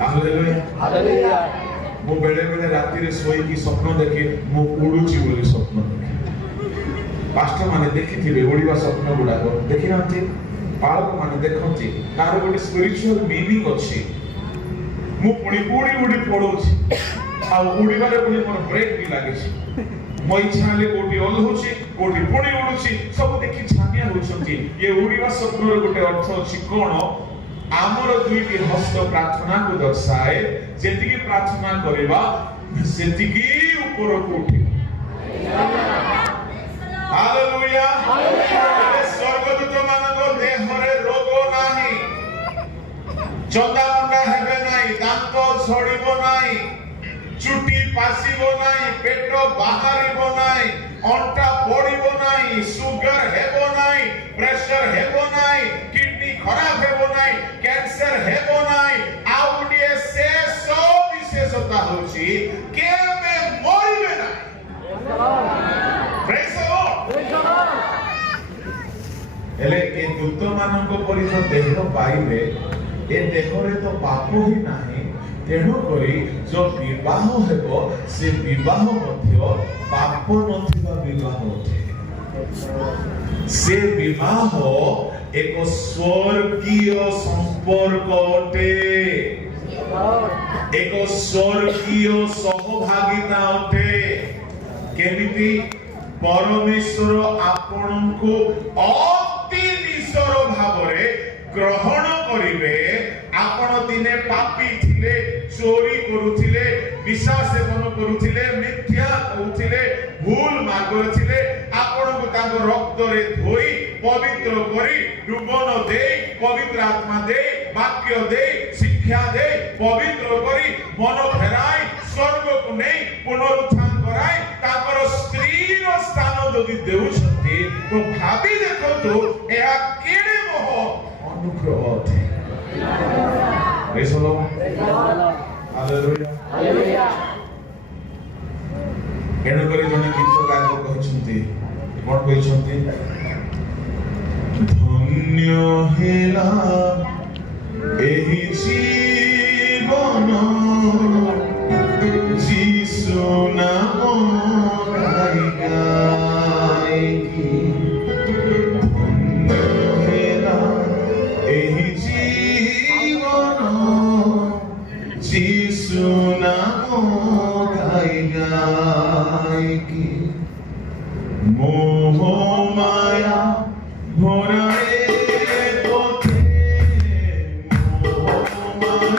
हालेलुया हालेलुया। ମୁଁ ବେଳେ ବେଳେ ରାତିରେ ଶୋଇକି ସ୍ୱପ୍ନ ଦେଖେ ମୁଁ ଉଡୁଛି ବୋଲି ସ୍ୱପ୍ନ ଦେଖେ। ପାଷ୍ଟର ମାନେ ଦେଖିଥିବେ ଉଡ଼ିବା ସ୍ୱପ୍ନ ଗୁଡାକ, ଦେଖିନାହାନ୍ତି? ପାଳକ ମାନେ ଦେଖନ୍ତି, ତାର ଗୋଟେ ସ୍ପିରିଚୁଆଲ ମିନିଂ ଅଛି। ମୁଁ ପୁଣି ଉଡ଼ି ପଳଉଛି, ଆଉ ଉଡ଼ିବାରେ ପୁଣି ମୋର ବ୍ରେକ୍ ବି ଲାଗିଛି। ମୋ ଇଚ୍ଛା ହେଲେ କୋଉଠି ଓହ୍ଲଉଛି, କୋଉଠି ପୁଣି ଉଡୁଛି, ସବୁ ଦେଖି ଛାନିଆ ହଉଛନ୍ତି। ଏ ଉଡ଼ିବା ସ୍ୱପ୍ନର ଗୋଟେ ଅର୍ଥ ଅଛି କଣ? ଆମର ଦୁଇଟି ହସ୍ତ ପ୍ରାର୍ଥନାକୁ ଦର୍ଶାଏ। ଯେତିକି ପ୍ରାର୍ଥନା କରିବା ସେତିକି ଉପରକୁ ଉଠିବ। Hallelujah hallelujah. ସ୍ୱର୍ଗଦୂତ ମାନଙ୍କ ଦେହରେ ରୋଗ ନାହିଁ, ଚନ୍ଦାମୁଣ୍ଡା ହେବେ ନାହିଁ, ଦାନ୍ତ ଝଡ଼ିବ ନାହିଁ, ଚୁଟି ପାସିବ ନାହିଁ, ପେଟ ବାହାରିବ ନାହିଁ, ଅଣ୍ଟା ପଡ଼ିବ ନାହିଁ, ସୁଗର ହେବ ନାହିଁ, ପ୍ରେସର ହେବ ନାହିଁ, କିଡନୀ ଖରାପ ହେବ ନାହିଁ, କ୍ୟାନ୍ସର ହେବ ନାହିଁ। ଆଉ ଗୋଟିଏ ଶେଷ ବିଶେଷତା ହେଉଛି କେବେ ମରିବେ ନାହିଁ। ପ୍ରେଜ୍ ଦ ଲର୍ଡ। ହେଲେ ଏ ଦୂତ ମାନଙ୍କ ପରି ତ ଦେହ ପାଇବେ, ଏ ଦେହରେ ତ ପାପ ହିଁ ନାହିଁ। ତେଣୁକରି ଯୋଉ ବିବାହ ହେବ ସେ ବିବାହ ମଧ୍ୟ ପାପ ନଥିବା ବିବାହ ଅଟେ। ସେ ବିବାହ ଏକ ସ୍ୱର୍ଗୀୟ ସମ୍ପର୍କ ଅଟେ, ଏକ ସ୍ୱର୍ଗୀୟ ସହଭାଗିତା ଅଟେ। କେମିତି? ପରମେଶ୍ୱର ଆପଣଙ୍କୁ ଅତି ନିସର ଭାବରେ ଗ୍ରହଣ କରିବେ। ଆପଣ ଦିନେ ପାପୀ ଥିଲେ, ଚୋରି କରୁଥିଲେ, ନିଶା ସେବନ କରୁଥିଲେ, ମିଥ୍ୟା କହୁଥିଲେ, ଭୁଲ ମାର୍ଗରେ ଥିଲେ। ଆପଣଙ୍କୁ ତାଙ୍କ ରକ୍ତରେ ଧୋଇ ପବିତ୍ର କରି ଡୁବନ ଦେଇ ପବିତ୍ର ଆତ୍ମା ଦେଇ ବାକ୍ୟ ଦେଇ ଶିକ୍ଷା ଦେଇ ପବିତ୍ର କରି ମନ ଫେରାଇ ସ୍ୱର୍ଗକୁ ନେଇ ପୁନରୁତ୍ଥାନ କରାଇ ତାଙ୍କର ସ୍ତ୍ରୀର ସ୍ଥାନ ଯଦି ଦେଉଛନ୍ତି ତ ଭାବି ଦେଖନ୍ତୁ ଏହା କେଡ଼େ ମହ ଅନୁଗ୍ରହ ଅଟେ। Praise the Lord. Hallelujah. Hallelujah. ଏଣୁକରି ଜଣେ ଗୀତ ଗାୟକ କହିଛନ୍ତି, କଣ କହିଛନ୍ତି? ଧନ୍ୟ ହେଲା ଏହି ଜୀବନ ଯୀଶୁ ନାମ ଗାଇ ଗାଇକି। ଧନ୍ୟ ହେଲା ଏହି ଜୀବନ ଯୀଶୁ ନାମ ଗାଇ ଗାଇକି। মোহ মায়া ভরায়ে পথে মোহ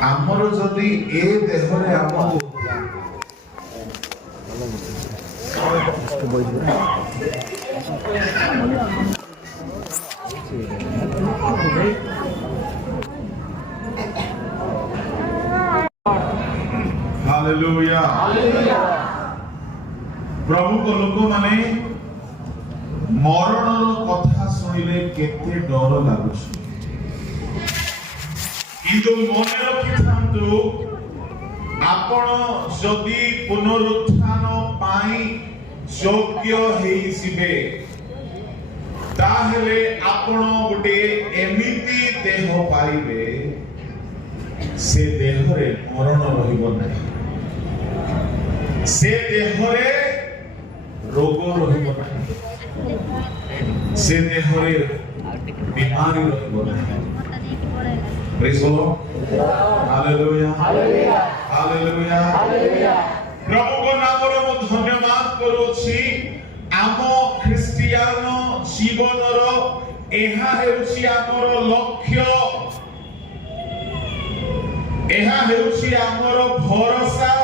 ଆମର ଯଦି ଏ ଦେହରେ ଆମକୁ हालेलुया प्रभु को लोक माने मरण कथा सुनिले केते डर लागुछ किंतु मन रखि थांतु आपण जदि पुनरुत्थान पाई योग्य हेइसिबे ताहेले आपण गुटे एमिति देह पाइबे से देहरे मरण रहिबो नाही से देहरे रोग रहिबो नाही से देहरे बीमारी रहिबो नाही praise the lord hallelujah hallelujah hallelujah प्रभु को नाम रे मो धन्यवाद करूछि आम ख्रिस्टियान जीवन रो एहा हेउछि आमर लक्ष्य एहा हेउछि आमर भरोसा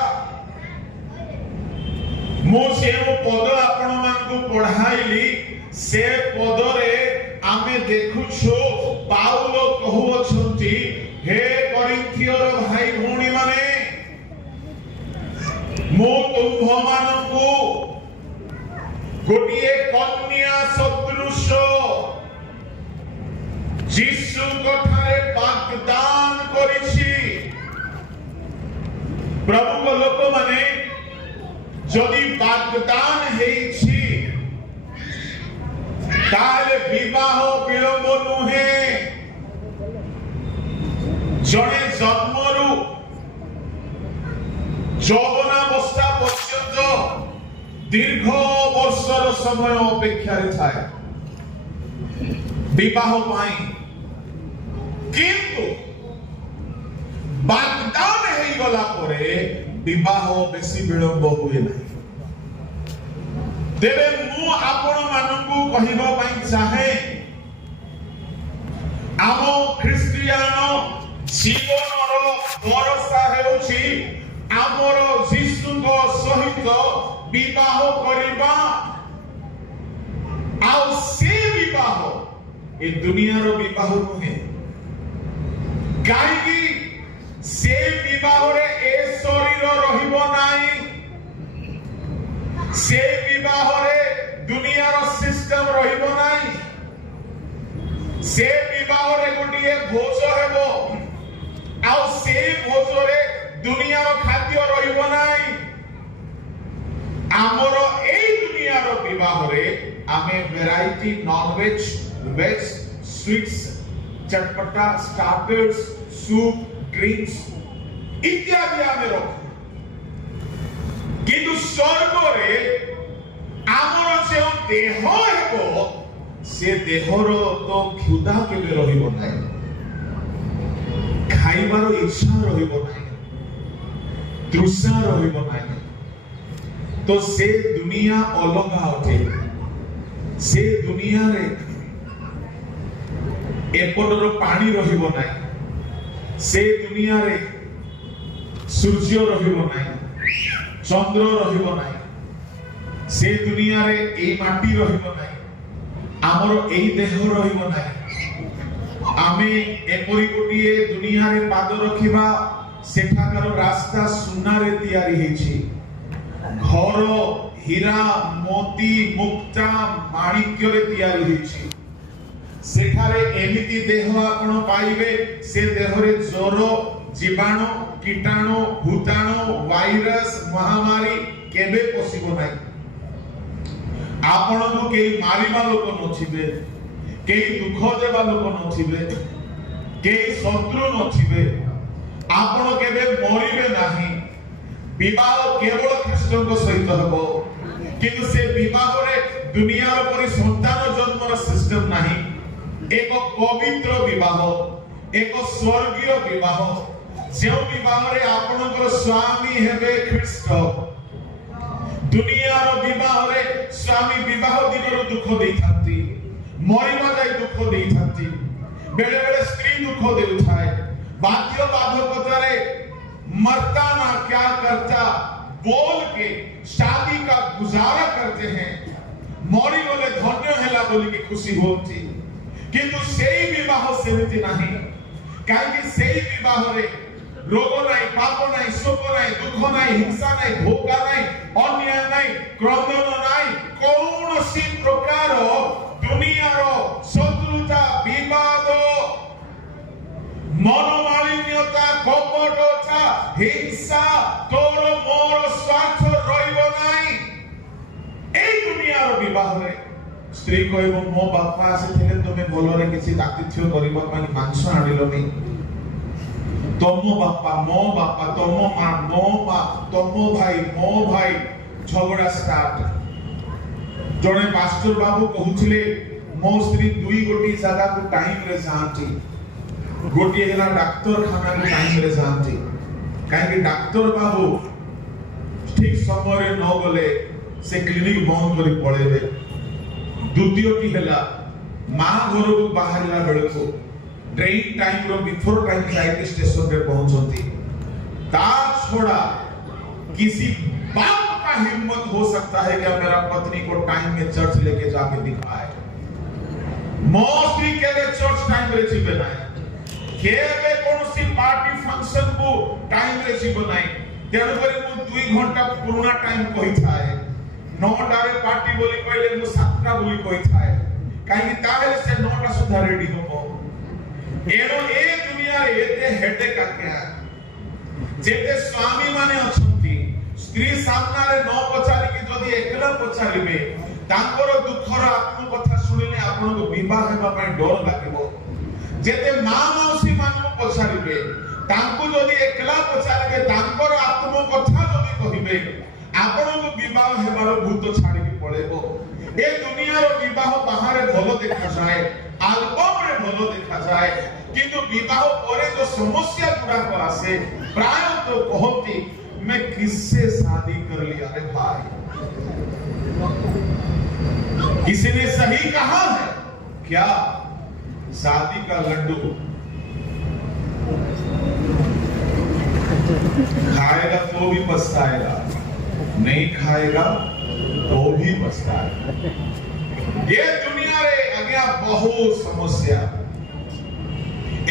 मो से पद आपण मानकु पढ़ाइली से पदरे आमे देखुछु पाउल कहउछंती हे करिन्थियर भाई भौणी माने मो तुम मानकु गोटिए कन्या सदृश जीसु कठारे वाग्दान करिछि प्रभु को लोक माने जदि वाग्दान हेछि ताले विवाह विलंब नुहे जने जन्मरु यौवनावस्था पर्यंत दीर्घ वर्षर समय अपेक्षा थाए विवाह पाई किंतु वाग्दान हेई गला परे विवाह बेसी विलंब हुए नहीं तेरे मु आपण मानकु कहिबा पई चाहे आम ख्रिस्टियान जीवनर भरोसा हेउछि आमर जीशुक सहित विवाह करिबा आउ से विवाह ए दुनियार विवाह नुहे काहेकि से विवाह रे ए शरीर रहिबो नाही से विवाह रे दुनियार सिस्टम रहिबो नाही से विवाह रे गोटिए भोज हेबो आउ से भोज रे दुनियार खाद्य रहिबो नाही आमर एई दुनियार विवाह रे आमे variety non veg veg sweets चटपटा स्टार्टर्स सूप ड्रिंक्स इत्यादि आमे रखु किंतु स्वर्ग रे आमर जे देह हेबो से देहर तो क्षुधा केबे रहिबो नाही खाइबार इच्छा रहिबो नाही तृष्णा रहिबो नाही तो से दुनिया अलगा अटे से दुनिया रे एपटर पानी रहिबो नाही से दुनिया रे सूर्य रहिबो नाही चंद्र रहिबो नाही से दुनिया रे ए माटी रहिबो नाही आमर एई देह रहिबो नाही आमे एपरि गोटिए दुनिया रे पाद रखिबा सेठाकर रास्ता सुना रे तयारी हेछि घर हीरा मोती मुक्ता माणिक्य रे तयारी हेछि सेठारे एमिति देह आपण पाइबे से देह रे ज्वर जीवाणु कीटाणु भूताणु वायरस महामारी केबे पसिबो नाही आपण को केई मारिबा लोक नथिबे केई दुख देबा लोक नथिबे केई शत्रु नथिबे आपण केबे मरिबे नाही विवाह केवल कृष्ण सहित हबो किंतु से विवाह रे दुनिया परि संतान जन्मर सिस्टम नाही एक पवित्र विवाह एक स्वर्गीय विवाह जे विवाह रे आपनकर स्वामी हेबे ख्रीष्ट दुनिया रो विवाह रे स्वामी विवाह दिन रो दुख देथांती मरिबा जाय दुख देथांती बेले बेले स्त्री दुख देउथाय बाध्य बाधकता रे मरता ना क्या करता बोल के शादी का गुजारा करते हैं। मरी गले धन्य हैला बोली की खुशी होती, किंतु सेई विवाह सेमिति नाही। काहे सेई विवाह रे रोग नाही, पाप नाही, शोक नाही, दुख नाही, हिंसा नाही, धोखा नाही, अन्याय नाही, क्रंदन नाही, कौनसी प्रकार दुनियार शत्रुता, विवाद, मनोमालिन्यता, कपटता, हिंसा, तोर मोर स्वार्थ रहिब नाही। এই দুনিয়ার বিবাহরে স্ত্রী কইব মো বাপা আসিଥିଲେ তুমি ভলরে কিছু আতিথ্য করিবা ପାଇଁ ମାଂସ ଆଣିଲନି। ତମ ବାପା ମୋ ବାପା, ତମ ମା ମୋ ମା, ତମ ଭାଇ ମୋ ଭାଇ, ଝଗଡ଼ା ଷ୍ଟାର୍ଟ। ଜଣେ ପାଷ୍ଟର ବାବୁ କହୁଥିଲେ ମୋ ସ୍ତ୍ରୀ ଦୁଇ ଗୋଟି ଜାଗାକୁ ଟାଇମରେ ଯାଆନ୍ତି। ଗୋଟିଏ ହେଲା ଡାକ୍ତରଖାନାକୁ ଟାଇମରେ ଯାଆନ୍ତି, କାହିଁକି ଡାକ୍ତର ବାବୁ ଠିକ ସମୟରେ ନ ଗଲେ से क्लिनिक बंद करी पळेबे। द्वितीयटी हैला मां घर को बाहरला बेले को ट्रेन टाइम रो बिफोर टाइम जाके स्टेशन पे पहुंचती। ता छोड़ा किसी बाप का हिम्मत हो सकता है कि मेरा पत्नी को टाइम में चर्च लेके जाके दिखाए। मोस्टली केबे चर्च टाइम रे जीवे नाही, केबे कोनसी पार्टी फंक्शन को टाइम रे जीवे नाही। तेणु करी मु 2 घंटा पुराना टाइम कहि थाए, 9टा रे पार्टी बोली कहले मु 7टा बोली कहि थाए, काहे ताहेले से 9टा सुधा रेडी हो। एनो ए दुनिया रे एते हेडेक आके जेते स्वामी माने अछंती स्त्री सामना रे न पचारी कि जदी एकला पचारिबे तांकर दुखर आत्म कथा सुनिले आपन को विवाह हेबा पय डर लागिबो। जेते मां मौसी मानु पचारिबे तांको जदी एकला पचारिबे तांकर आत्म कथा जदी कहिबे आपन को विवाह हेबार भूत छाड़ी के पळेबो। ए दुनिया रो विवाह बाहर भलो देखा जाए, एल्बम रे भलो देखा जाए, किंतु विवाह परे जो समस्या गुड़ा को आसे प्राय तो कहती मैं किससे शादी कर लिया रे भाई। किसी ने सही कहा है क्या? शादी का लड्डू खाएगा तो भी पछताएगा, नहीं खाएगा तो भी पछताएगा। ये दुनिया रे आज्ञा बहुत समस्या।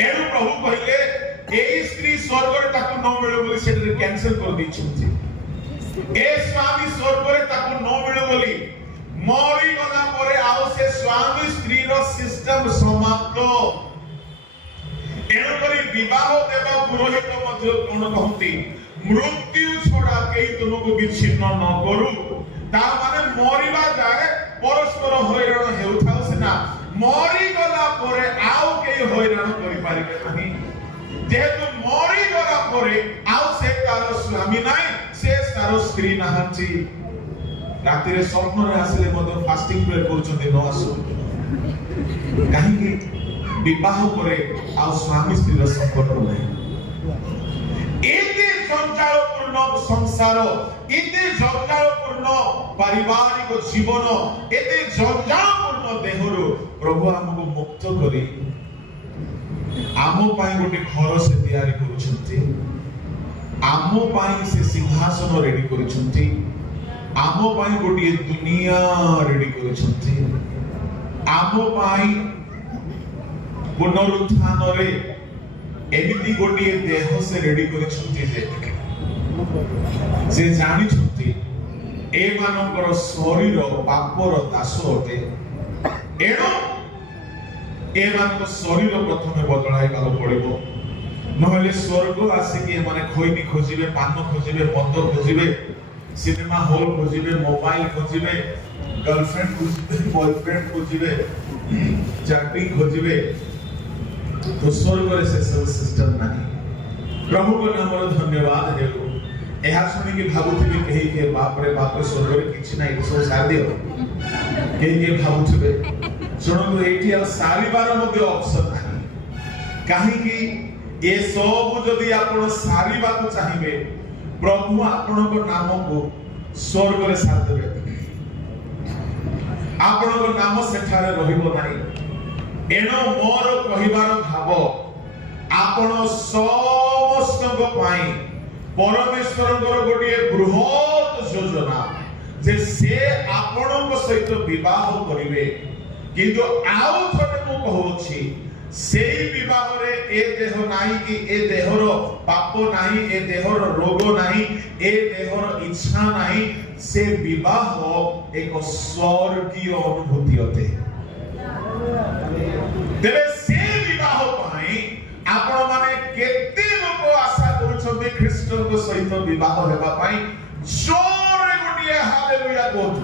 एनु प्रभु कहले एई स्त्री स्वर्ग रे ताकू न मिले बोली सेटे कैंसिल कर दी छथि। ए स्वामी स्वर्ग रे ताकू न मिले बोली मरी गला परे आउ से स्वामी स्त्री रो सिस्टम समाप्त। एनु करी विवाह देवा पुरोहित मध्य कोन कहंती मृत्यु छोड़ा कई तुमको विच्छिन्न न करू। ता माने मरिबा जाए परस्पर हैरान हेउथाउ सिना मरी गला परे आउ कई हैरान करि पारिबे नाही। जेहेतु मरी गला परे आउ से तारो स्वामी नाही, से तारो स्त्री नाहंची। राति रे स्वप्न रे आसिले मधे फास्टिंग प्रे करछते न आसु, काहे कि विवाह परे आउ स्वामी स्त्री रो संपर्क नाही। एते जंजालपूर्ण संसार, एते जंजालपूर्ण पारिवारिक जीवन, एते जंजालपूर्ण देहरु प्रभु हमको मुक्त करी आमो पाई गोटे घर से तैयारी करूछंती, आमो पाई से सिंहासन रेडी करूछंती, आमो पाई गोटे दुनिया रेडी करूछंती, आमो पाई पुनरुत्थान रे एमिति गोटे देह से रेडी करिछंती जे जानिछंती ए मानकर शरीर पापर दास अटे। एणो ए मानक शरीर प्रथमे बदलाइ बारो पड़िबो, नहले स्वर्ग आसे कि माने खोइनी खोजिबे, पान खोजिबे, मद खोजिबे, सिनेमा हॉल खोजिबे, मोबाइल खोजिबे, गर्लफ्रेंड खोजिबे, बॉयफ्रेंड खोजिबे, चैटिंग खोजिबे। तो स्वर्ग रे से सब सिस्टम नाही। प्रभु को नाम रो धन्यवाद हेलो। एहा सुनि कि भाबुथिबे कहि के बाप रे स्वर्ग रे किछि नाही सो सार दियो कहि के भाबुथिबे। सुनो एठी आ सारिबार मध्ये ऑप्शन नाही, काहे कि ए सब जदी आपण सारिबा को चाहिबे प्रभु आपण को नाम को स्वर्ग रे सार देबे। आपण को नाम सेठारे रहिबो नाही। एनो मोर कहिबार भाव आपण समस्त पाई परमेश्वरଙ୍କର ଗୋଟିଏ ବୃହତ ଯୋଜନା ଯେ ସେ ଆପଣଙ୍କ ସହିତ ବିବାହ କରିବେ। କିନ୍ତୁ ଆଉ ଥରେ ମୁଁ କହୁଛି ସେଇ ବିବାହରେ ଏ ଦେହ ନାହିଁ କି ଏ ଦେହର ପାପ ନାହିଁ, ଏ ଦେହର ରୋଗ ନାହିଁ, ଏ ଦେହର ଇଚ୍ଛା ନାହିଁ। ସେ ବିବାହ ଏକ ସ୍ୱର୍ଗୀୟ ଅନୁଭୂତି ଅଟେ। ତେବେ ସେ ବିବାହ ପାଇଁ ଆପଣ ମାନେ କେତେ ଲୋକ ଆଶା କରୁଛନ୍ତି ଖ୍ରୀଷ୍ଟଙ୍କ ସହିତ ବିବାହ ହେବା ପାଇଁ? ଜୋରରେ ଗୋଟିଏ ହାଲେଲୁୟା କୁହନ୍ତୁ।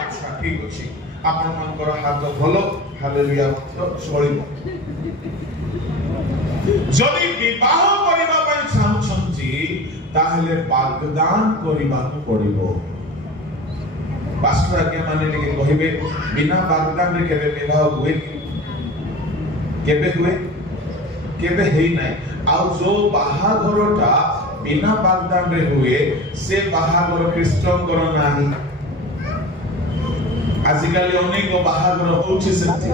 ଆଚ୍ଛା ଠିକ ଅଛି, ଆପଣଙ୍କର ହାତ ଭଲ, ହାଲେଲୁୟା ଚଳିବ। ଯଦି ବିବାହ କରିବା ପାଇଁ ଚାହୁଁଛନ୍ତି ତାହେଲେ ବାଗଦାନ କରିବାକୁ ପଡ଼ିବ। ପାଷ୍ଟର ଆଜ୍ଞା ମାନେ ଟିକେ କହିବେ ବିନା ବାଗଦାନରେ କେବେ ବିବାହ ହୁଏ କି? କେବେ ହୁଏ? କେବେ ହେଇନାହିଁ। ଆଉ ଯୋଉ ବାହାଘରଟା ବିନା ବାଗଦାନରେ ହୁଏ ସେ ବାହାଘର ଖ୍ରୀଷ୍ଟଙ୍କର ନାହିଁ। ଆଜିକାଲି ଅନେକ ବାହାଘର ହଉଛି ସେମିତି।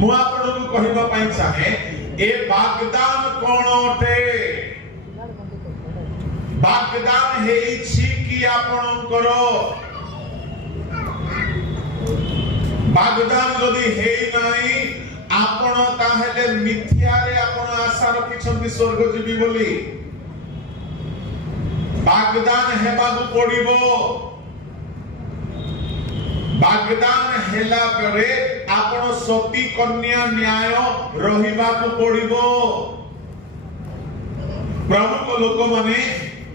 ମୁଁ ଆପଣଙ୍କୁ କହିବା ପାଇଁ ଚାହେଁ ଏ ବାଗଦାନ କଣ ଅଟେ? ବାଗଦାନ ହେଇଛି କି ଆପଣଙ୍କର? ବାଗଦାନ ଯଦି ହେଇନାହିଁ ଆପଣ ତାହେଲେ ମିଥ୍ୟାରେ ଆପଣ ଆଶା ରଖିଛନ୍ତି ସ୍ୱର୍ଗ ଯିବି ବୋଲି। ବାଗଦାନ ହେବାକୁ ପଡ଼ିବ। ବାଗଦାନ ହେଲା ପରେ ଆପଣ ସତୀ କନ୍ୟା ନ୍ୟାୟ ରହିବାକୁ ପଡ଼ିବ। ପ୍ରମୁଖ ଲୋକମାନେ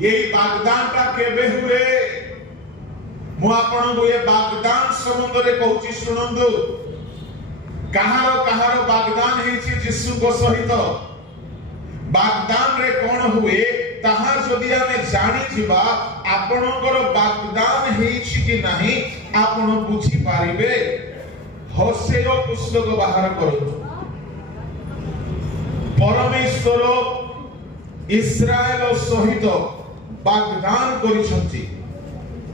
ଏଇ ବାଗଦାନଟା କେବେ ହୁଏ? ମୁଁ ଆପଣଙ୍କୁ ଏ ବାଗଦାନ ସମ୍ବନ୍ଧରେ କହୁଛି ଶୁଣନ୍ତୁ। କାହାର କାହାର ବାଗଦାନ ହେଇଛି ଯୀଶୁଙ୍କ ସହିତ? ବାଗଦାନରେ କଣ ହୁଏ ତାହା ଯଦି ଆମେ ଜାଣିଯିବା ଆପଣଙ୍କର ବାଗଦାନ ହେଇଛି କି ନାହିଁ ଆପଣ ବୁଝିପାରିବେ। ହୋସେୟ ପୁସ୍ତକ ବାହାର କରନ୍ତୁ। ପରମେଶ୍ୱର ଇସ୍ରାଏଲ ସହିତ ବାଗଦାନ କରିଛନ୍ତି।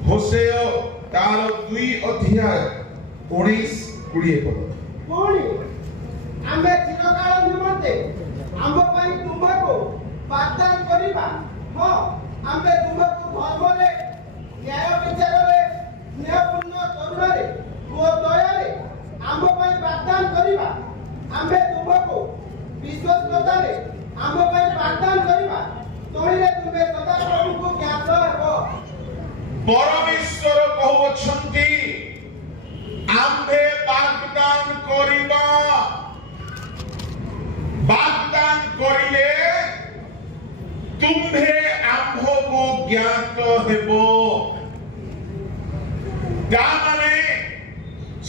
ହୋସେୟ ତାର 2 ଅଧ୍ୟାୟ 19-20 ପଦ। ପୁଣି ଆମେ ଚିରକାଳ ନିମନ୍ତେ ଆମ ପାଇଁ ତୁମକୁ ବାଗଦାନ କରିବା। ହଁ, ଆମେ ତୁମକୁ ଧର୍ମରେ, ନ୍ୟାୟ ବିଚାରରେ, ସ୍ନେହପୂର୍ଣ୍ଣ କରୁଣାରେ ଓ ଦୟାରେ ଆମ ପାଇଁ ବାଗଦାନ କରିବା। ଆମେ ତୁମକୁ ବିଶ୍ୱସ୍ତତାରେ ଆମ ପାଇଁ ବାଗଦାନ କରିବା। ତହିଁରେ ତୁମେ ସଦାପ୍ରଭୁଙ୍କୁ ଜ୍ଞାତ ହେବ। ପରମେଶ୍ୱର କହୁଛନ୍ତି ଆମ୍ଭେ ବାଗଦାନ କରିବା। ବାଗଦାନ କରିଲେ ତୁମ୍ଭେ ଆମ୍ଭକୁ ଜ୍ଞାତ ହେବ। ତାମାନେ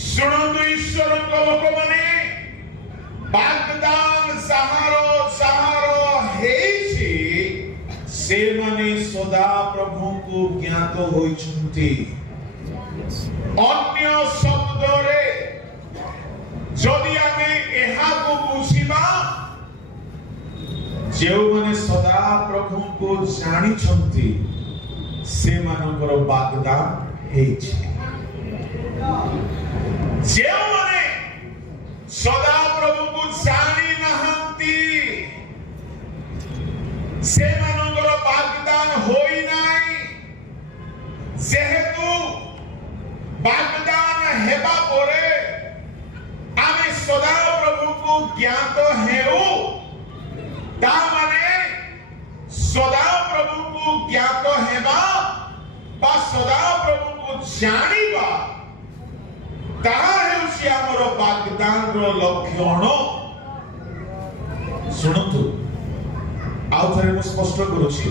ଶୁଣନ୍ତୁ ଈଶ୍ୱରଙ୍କ ଲୋକମାନେ, ବାଗଦାନ ଯାହାର ହେଇଛି ସେମାନେ ସଦା ପ୍ରଭୁଙ୍କୁ ଜ୍ଞାତ ହୋଇଛନ୍ତି। ଅନ୍ୟ ଶବ୍ଦରେ ଯଦି ଆମେ ଏହାକୁ ବୁଝିବା, ଯେଉଁମାନେ ସଦା ପ୍ରଭୁଙ୍କୁ ଜାଣିଛନ୍ତି ସେମାନଙ୍କର ବାଗଦାନ ହେଇଛି। ଯେଉଁମାନେ ସଦା ପ୍ରଭୁଙ୍କୁ ଜାଣି ନାହାନ୍ତି ସେମାନଙ୍କର ବାଗଦାନ ହୋଇନାହିଁ। ଯେହେତୁ ବାଗଦାନ ହେବା ପରେ ଆମେ ସଦା ପ୍ରଭୁଙ୍କୁ ଜ୍ଞାତ ହେଉ, ତାମାନେ ସଦା ପ୍ରଭୁଙ୍କୁ ଜ୍ଞାତ ହେବା ବା ସଦା ପ୍ରଭୁଙ୍କୁ ଜାଣିବା ତାହା ହେଉଛି ଆମର ବାଗଦାନର ଲକ୍ଷଣ। ଶୁଣନ୍ତୁ, ଆଉ ଥରେ ମୁଁ ସ୍ପଷ୍ଟ କରୁଛି।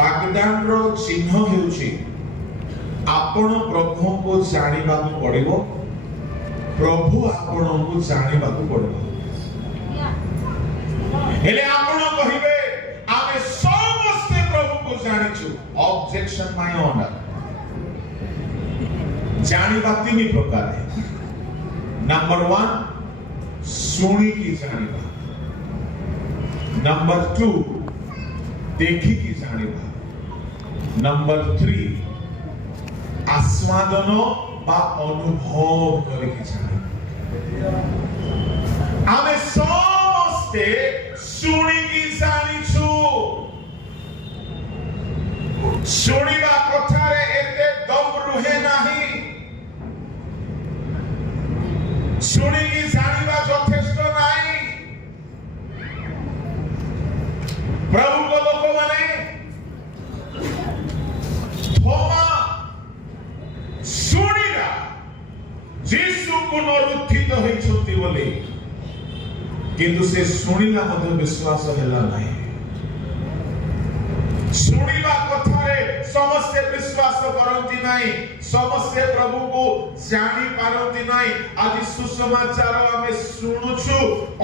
ବାଗଦାନର ଚିହ୍ନ ହେଉଛି ଆପଣ ପ୍ରଭୁଙ୍କୁ ଜାଣିବାକୁ ପଡ଼ିବ, ପ୍ରଭୁ ଆପଣଙ୍କୁ ଜାଣିବାକୁ ପଡ଼ିବ। ହେଲେ ଆପଣ କହିବେ ଆମେ ସମସ୍ତେ ପ୍ରଭୁଙ୍କୁ ଜାଣିଛୁ। ଅବଜେକ୍ସନ ମାଇ ଅନର। ଜାଣିବା 3 ପ୍ରକାର। ନମ୍ବର 1 ଶୁଣିକି ଜାଣିବା। नंबर 2 देखिकी जानिबा। नंबर 3 आस्वादन बा अनुभव करिकी जानिबा। आमे समस्ते शुणिकी जानिछु शुणिबा कथारे एते दम रुहे नाही शुणिकी जानिबा यथेष्ट नाही प्रभु को लोक माने थोमा शुणिला जीसु पुनरुत्थित होइछंती बोले किंतु से शुणिला मध्य विश्वास हैला नाही शुणिबा कथारे समस्ते विश्वास करंती नाही समस्ते प्रभु को जानी पारंती नाही आज सुसमाचार आमे सुनुछु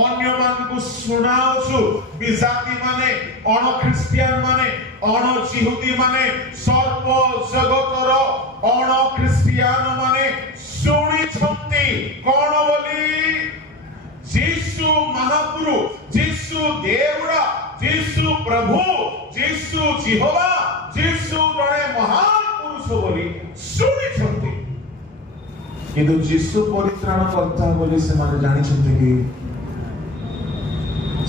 अन्य मान को सुनाउछु विजाति माने अण ख्रिस्टियन माने अण जिहुदी माने सर्व जगतर अण ख्रिस्टियन माने शुणी छंती कोन बोली जीसु महापुरु जीसु देवड़ा जीसु प्रभु जीसु जिहोवा जीसु जड़े महान पुरुष बोली शुणी छंती किंतु जीसु परित्राण करता बोली से माने जानि छंती कि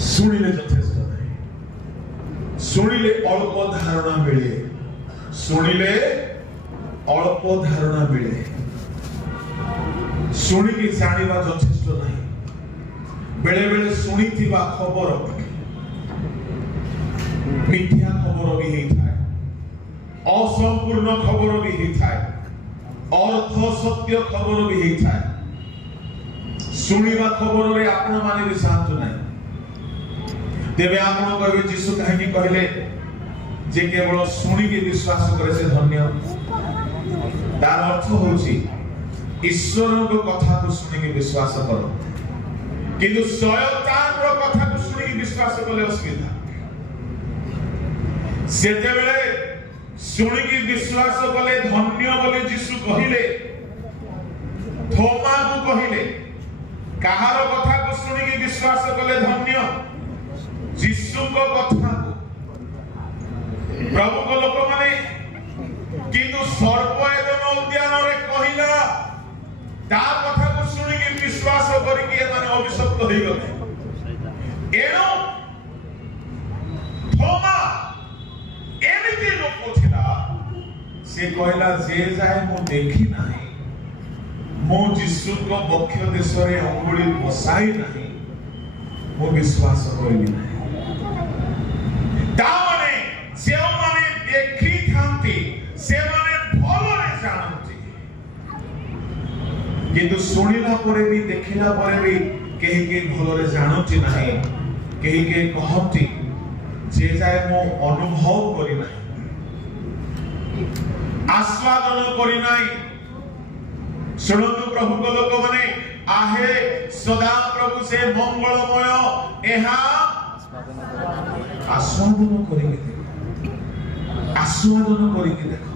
शुणिले यथेष्ट नहीं शुणिले अल्प धारणा मिले शुणिले अल्प धारणा मिले शुणिकी जानिबा यथेष्ट नहीं बेले बेले शुणिथिबा खबर मिथ्या खबर भी होता है असंपूर्ण खबर भी होता है अर्थ सत्य खबर भी होता है शुणिबा खबर रे आपण माने भी शांत नहीं तेबे आपण कहबे यीशु काहे कहले जे केवल शुणिके विश्वास करे से धन्य तार अर्थ होची ईश्वर को कथा को शुणिके विश्वास करो किंतु शयतान रो कथा को शुणिके विश्वास कले असुविधा सेतेबेले शुणिकी विश्वास कले धन्य बोले यीशु कहिले थोमा को कहिले कहार कथा को शुणिकी विश्वास कले धन्य यीशु को कथा को प्रभु को लोक माने किंतु सर्प एदम उद्यान रे कहिला ता कथा को शुणिकी विश्वास करिके माने अभिशप्त होई गले एनो थोमा एमिति लोक थिला से कहला जे जाय मो देखि नाही मो यीशु को बक्ष देश रे अंगुली बसाई नाही मो विश्वास करिबि नाही ता माने से माने देखि थांती से माने भलरे जानती किंतु सुनिला परे भी देखिला परे भी केही के भलरे जानती नाही केही के कहती जे जाय मो अनुभव करि नाही आस्वादन करि नाही सुनतु प्रभु को लोक माने आहे सदा प्रभु से मंगलमय एहा आस्वादन करिके देखो आस्वादन करिके देखो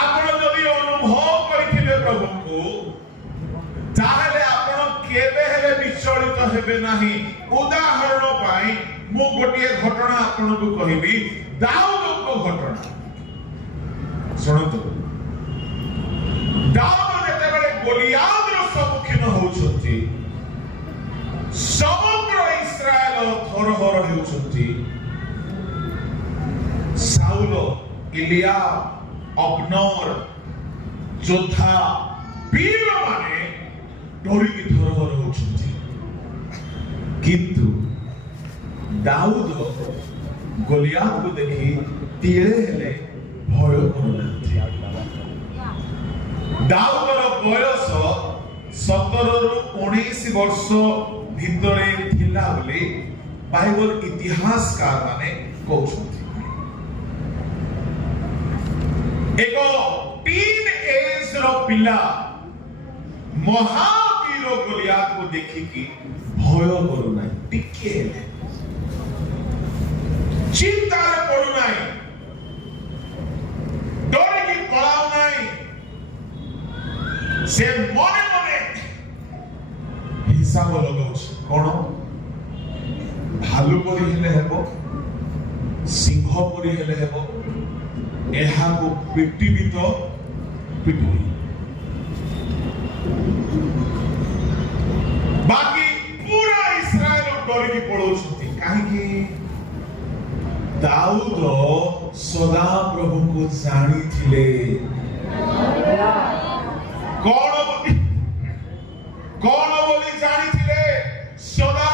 आपण जदि अनुभव करिथिले प्रभु को ताहले आपण केबे हेले विचलित हेबे नाही उदाहरण पाई मु गोटिए घटना आपण को कहिबी दाऊद को घटना सुनतु दाऊद जेतेबेले गोलियाद रो सम्मुखीन होउछथि समग्र इस्राएल थरहर हेउछथि साउल इलियाब अब्नर योद्धा वीर माने डोरी थरहर होउछथि किंतु दाऊद गोलियात को देखी तीरे हेले भय करुनांती दाऊदर बयस 17 रु 19 वर्ष भितरे थिला बोली बाइबल इतिहासकार माने कहउछथि एको टीन एज रो पिला महावीर गोलियात को देखी कि भय करुना टिके चिंता रे पड़ू नाही डरे की पड़ाव नाही से मने मने हिसाब लगाउछ कोन भालू परी हेले हेबो सिंह परी हेले हेबो एहा को पिटी भी तो पिटी बाकी डरी पड़ोछंती काहेकि दाऊद सदा प्रभु को जानी थिले कौन बोली जानी थिले सदा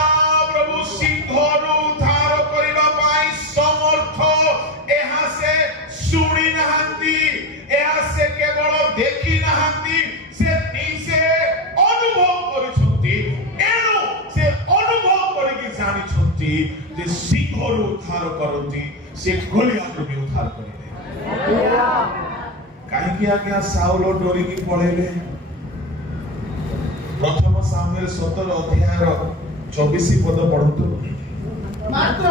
प्रभु सिंहरु उद्धार करिबा पाई समर्थ एहा से सुनी नहांती एहा से केवल देखी नहांती से निसे अनुभव करिसंती एनु से अनुभव करिकि जानिसंती जे सिंहरु उद्धार करंती से गोलियात भी उद्धार करिले काहेकि आज्ञा साउल डरी की पळेले प्रथम सामुएल 17 अध्याय 24 पद पढନ୍ତୁ मात्र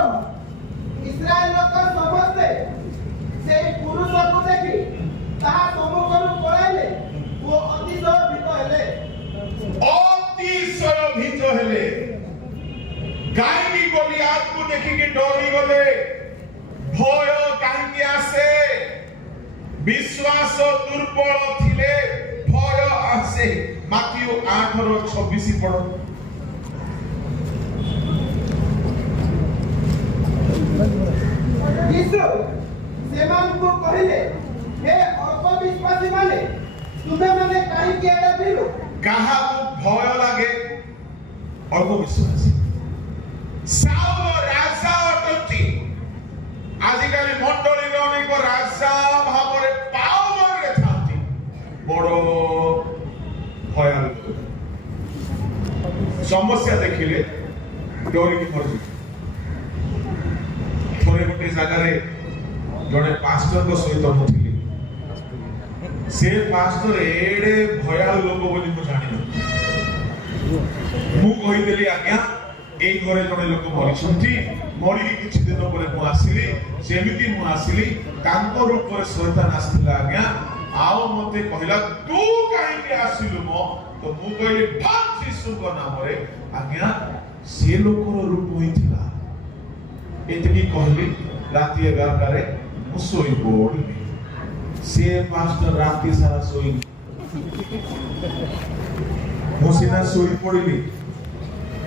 इस्राएल लोक समस्ते से पुरुष को देखी ताहा सम्मुखरु पळाइले ओ अतिशय भीत हेले काहेकि गोलियात को देखि के डरी गले भय काहेकि आसे विश्वास दुर्बल थिले भय आसे माथियो 8:26 पढ यीशु सेमान को कहिले हे अल्प विश्वासी माने तुमे माने काहे कि एडा बिलो कहा को भय लागे अल्प विश्वासी साउल राजा अटंती आजिकाली मंडली रे अनेक राजा भाबरे पावर रे थांती बड़ो भयाल समस्या देखिले डोरी की मर्जी थोड़े गोटे जगह जड़े पास्टर को सहित मुथिली से पास्टर एडे भयाल लोक बोली मु जानि मु कहि देली आज्ञा एई घरे जड़े लोक मरिसंती मरि किछि दिन परे मु आसिली जेमिति मु आसिली तांको रूप रे शैतान आस्थिला आज्ञा आओ मते कहला तू काहे के आसिलु मो तो मु कहली भाग यीशु को नाम रे आज्ञा से लोकर रूप होइथिला एतकी कहली राति 11 रे मु सोई पड़ली से पास्टर राति सारा सोई मु सिना सोई पड़ली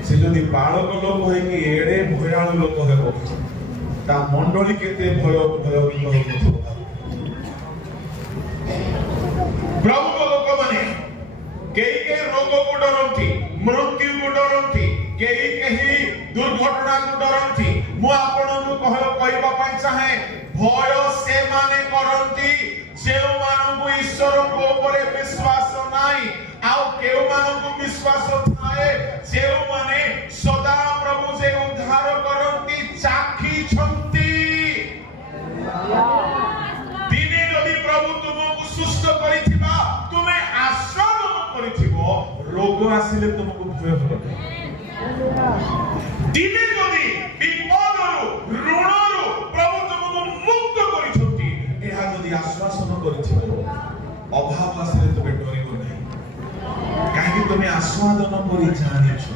से जदि बालक लोक होई कि एडे भयाल लोक हेबो ता मंडली केते भयभीत होइथो प्रभु को लोक माने केही रोग को डरंती मृत्यु को डरंती केही दुर्घटना को डरंती मु आपनकु कहबा पई चाहे भय से माने करंती जे मानकु ईश्वर को ऊपर विश्वास नाही आउ केउ मानकु विश्वास थाए जे माने सदा प्रभु जे उद्धार करंती चाखी छंती दिने जदि प्रभु तुमको सुस्त करिथिबा तुमे आश्रम करिथिबो रोग आसिले तुमको भय होबो दिने जदि विपदरु ऋणरु प्रभु तुमको मुक्त करिछंती एहा जदि आश्वासन करिथिबो अभाव आसिले तुमे डरिबो नाही काहे तुमे आस्वादन करि जानिछो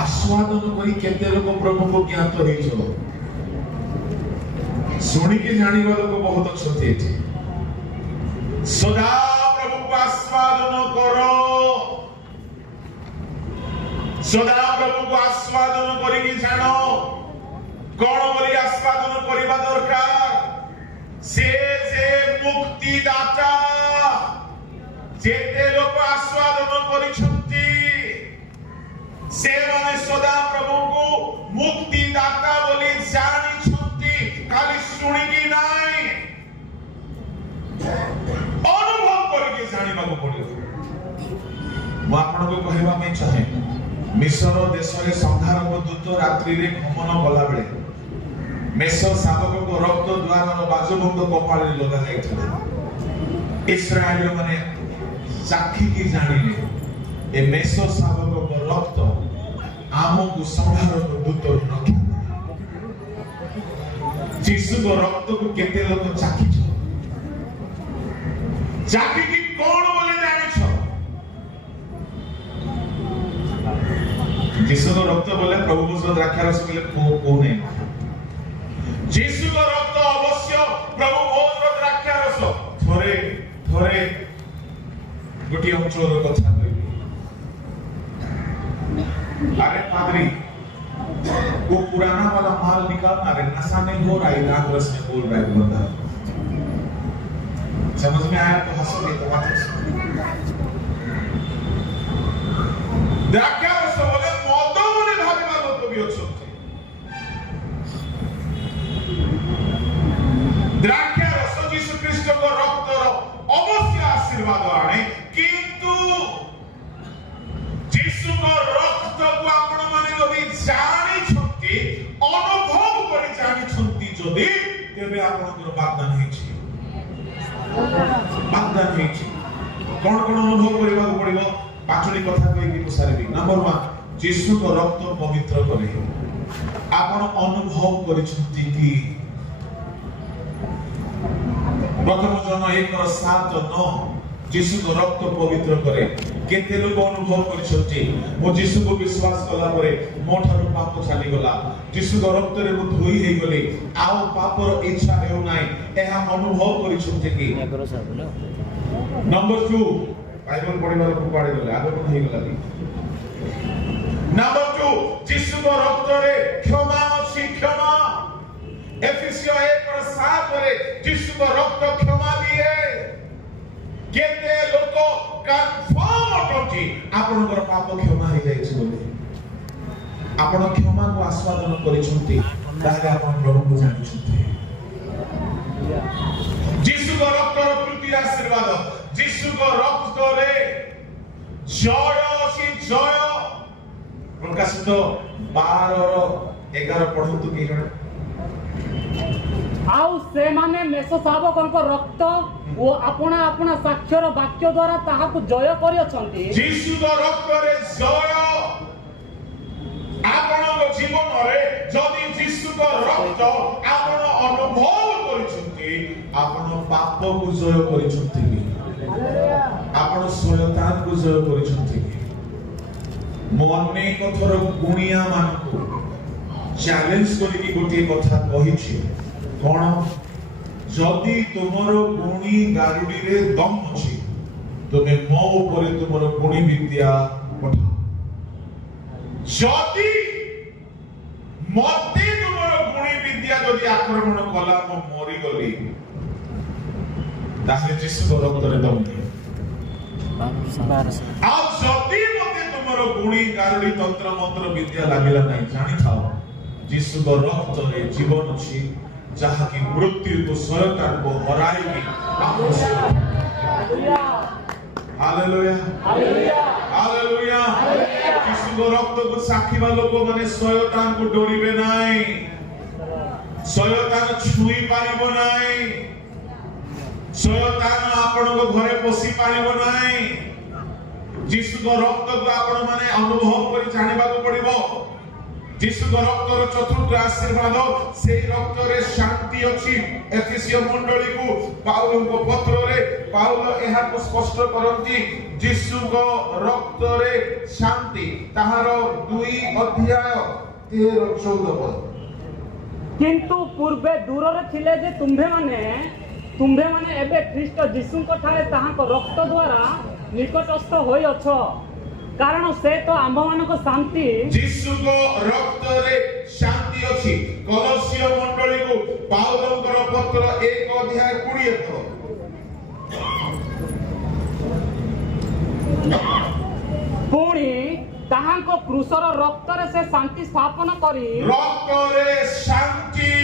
आस्वादन करि केते लोक प्रभु को ज्ञात होइछो सुनी के जानिबा लोक बहुत अछंती एठी सदा प्रभु को आस्वादन करो सदा प्रभु को आस्वादन करिकी जानो कोन बोली आस्वादन करिबा दरकार से जे मुक्ति दाता जेते लोक आस्वादन करिसंती से माने सदा प्रभु को मुक्ति दाता बोली जानिसंती खाली सुनिकी नाही अनुभव करिकी जानिबा को पड़ियो मु आपन को कहबा में चाहे मिस्र देश रे संधारक दूत रात्रि रे भ्रमण गला बेले मेष शावक को रक्त द्वार बाजबंद कपाल रे लगा जायथिला इस्राएल माने साखी की जानिले ए मेष शावक को रक्त आमको संधारक दूत रक्षा यीशु को रक्त को केते लोक चाखिछो चाखी की कोन बोले जानिछो यीशु को रक्त बोले प्रभु को द्राक्षा रस बोले को नहीं यीशु को रक्त अवश्य प्रभु को द्राक्षा रस थोरे थोरे गोटी अंचल कथा कहबी अरे पादरी वो पुराना वाला माल निकालना रे, नशा नहीं हो रहा है, नागरस में बोल रहा है बंदा। समझ में आया तो हंसोगे तो बात द्राक्षारस बोले मद बोले भाविबा लोक भी अछंती। द्राक्षारस यीशु ख्रीष्ट को रक्तर अवश्य आशीर्वाद आने, किंतु यीशु को रक्त को आपण माने जदि जानि छथि, अनुभव करि जानि छथि जदि, तेबे आपनकर वाग्दान हेछि। वाग्दान हेछि कोन कोन अनुभव करबा को पड़िबो, पाचुली कथा कहि कि सारिबी। नंबर 1, यीशु को रक्त पवित्र करे। आपण अनुभव करि छथि कि प्रथम जन 1:7-9 यीशु को रक्त पवित्र करे। केते लोग अनुभव करिसथि मो यीशु को विश्वास कला परे मो ठारो पाप छाली गला, यीशु को रक्त रे मो धोई हे गले, आउ पापर इच्छा हेउ नाइ, एहा अनुभव करिसथि कि। नंबर 2, बाइबल पढिबार को पाडे गले आगो हे गला कि। नंबर 2, यीशु को रक्त रे क्षमा अछि, क्षमा। एफिसियो 1:7 रे यीशु को रक्त क्षमा दिए। केते लोक कन्फर्म अटंती आपनकर पाप क्षमा हे जायछि बोले, आपण क्षमा को आस्वादन करिसथि, ताहे आपण प्रभु को जानिसथि। यीशु को रक्तर प्रति आशीर्वाद, यीशु को रक्त रे जय अछि, जय। प्रकाशित 12:11 पढंतु कि जण आउ से माने मेष शावकଙ୍କ रक्त ओ अपना अपना साक्षर वाक्य द्वारा ताहाकु जय करियछन्ति। यीशु को रक्त रे जय। आपनक जीवन रे जदि यीशु को रक्त आपण अनुभव करिसथि, आपण पाप को जय करिसथि, आपण शयतान को जय करिसथि। मने कथर गुणिया मानको चैलेंज करी कि गोटे कथा कहिछि कोन, जदि तुमरो गुणी गारुडी रे दम अछि, तुमे मो ऊपर तुमरो गुणी विद्या पठाओ। जदि मते तुमरो गुणी विद्या जदि आक्रमण कला मो मरि गली, ताहे यीशु को रक्त रे दम दियो। आ जदि मते तुमरो गुणी गारुडी तंत्र मंत्र विद्या लागिला नै, जानि थाओ यीशु को रक्त रे जीवन अछि, जहाँ की मृत्यु को शयतान को हराएगी। Hallelujah, hallelujah. यीशु को रक्त को साखीबा लोक माने शयतान को डरिबे नाही, शयतान छुई पारिबो नाही, शयतान आपण को घरे पसी पारिबो नाही। यीशु को रक्त को आपण माने अनुभव करि जानिबा को पड़िबो। यीशु को रक्तर चतुर्थ आशीर्वाद, से रक्त रे शांति अछि। एफिसियो मंडली को पाउल को पत्र रे पाउल एहा को स्पष्ट करंती, यीशु को रक्त रे शांति, ताहार 2:13-14 पद। किंतु पूर्वे दूर रे थिले जे तुम्भे माने एबे ख्रीष्ट यीशु को ठारे ताहाक रक्त द्वारा निकटस्थ होई अछ, कारण से तो आंब मानक शांति। यीशु को रक्त रे शांति अछि। कलसियो मंडली को पाउलंकर पत्र 1:20 पद। पुणी ताहाको क्रूसर रक्त रे से शांति स्थापन करी, रक्त रे शांति,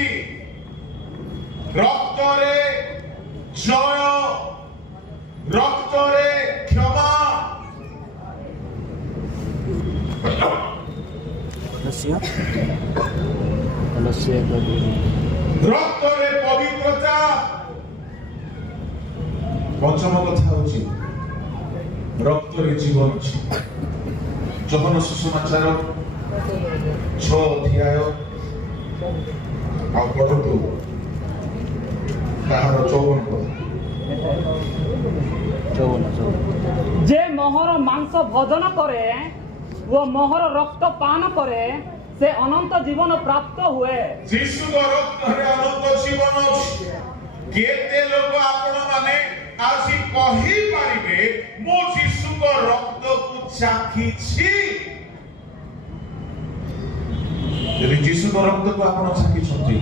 रक्त रे जय, रक्त रे क्षमा, रक्त रे पवित्रता। पंचम कथा होची रक्त रे जीवन अछि। जोहन सुसमाचार 6 अध्याय आ पढ़तु ताहार 54 पद। जे मोहर मांस भोजन करे वो मोहर रक्त पान करे, से अनंत जीवन प्राप्त हुए। यीशु को रक्त रे अनंत जीवन अछि। केते लोग आपण माने आसी कहि पारिबे मो यीशु को रक्त को चाखी छी, ଯଦି ଯୀଶୁଙ୍କ ରକ୍ତକୁ ଆପଣ ଛାକିଛନ୍ତି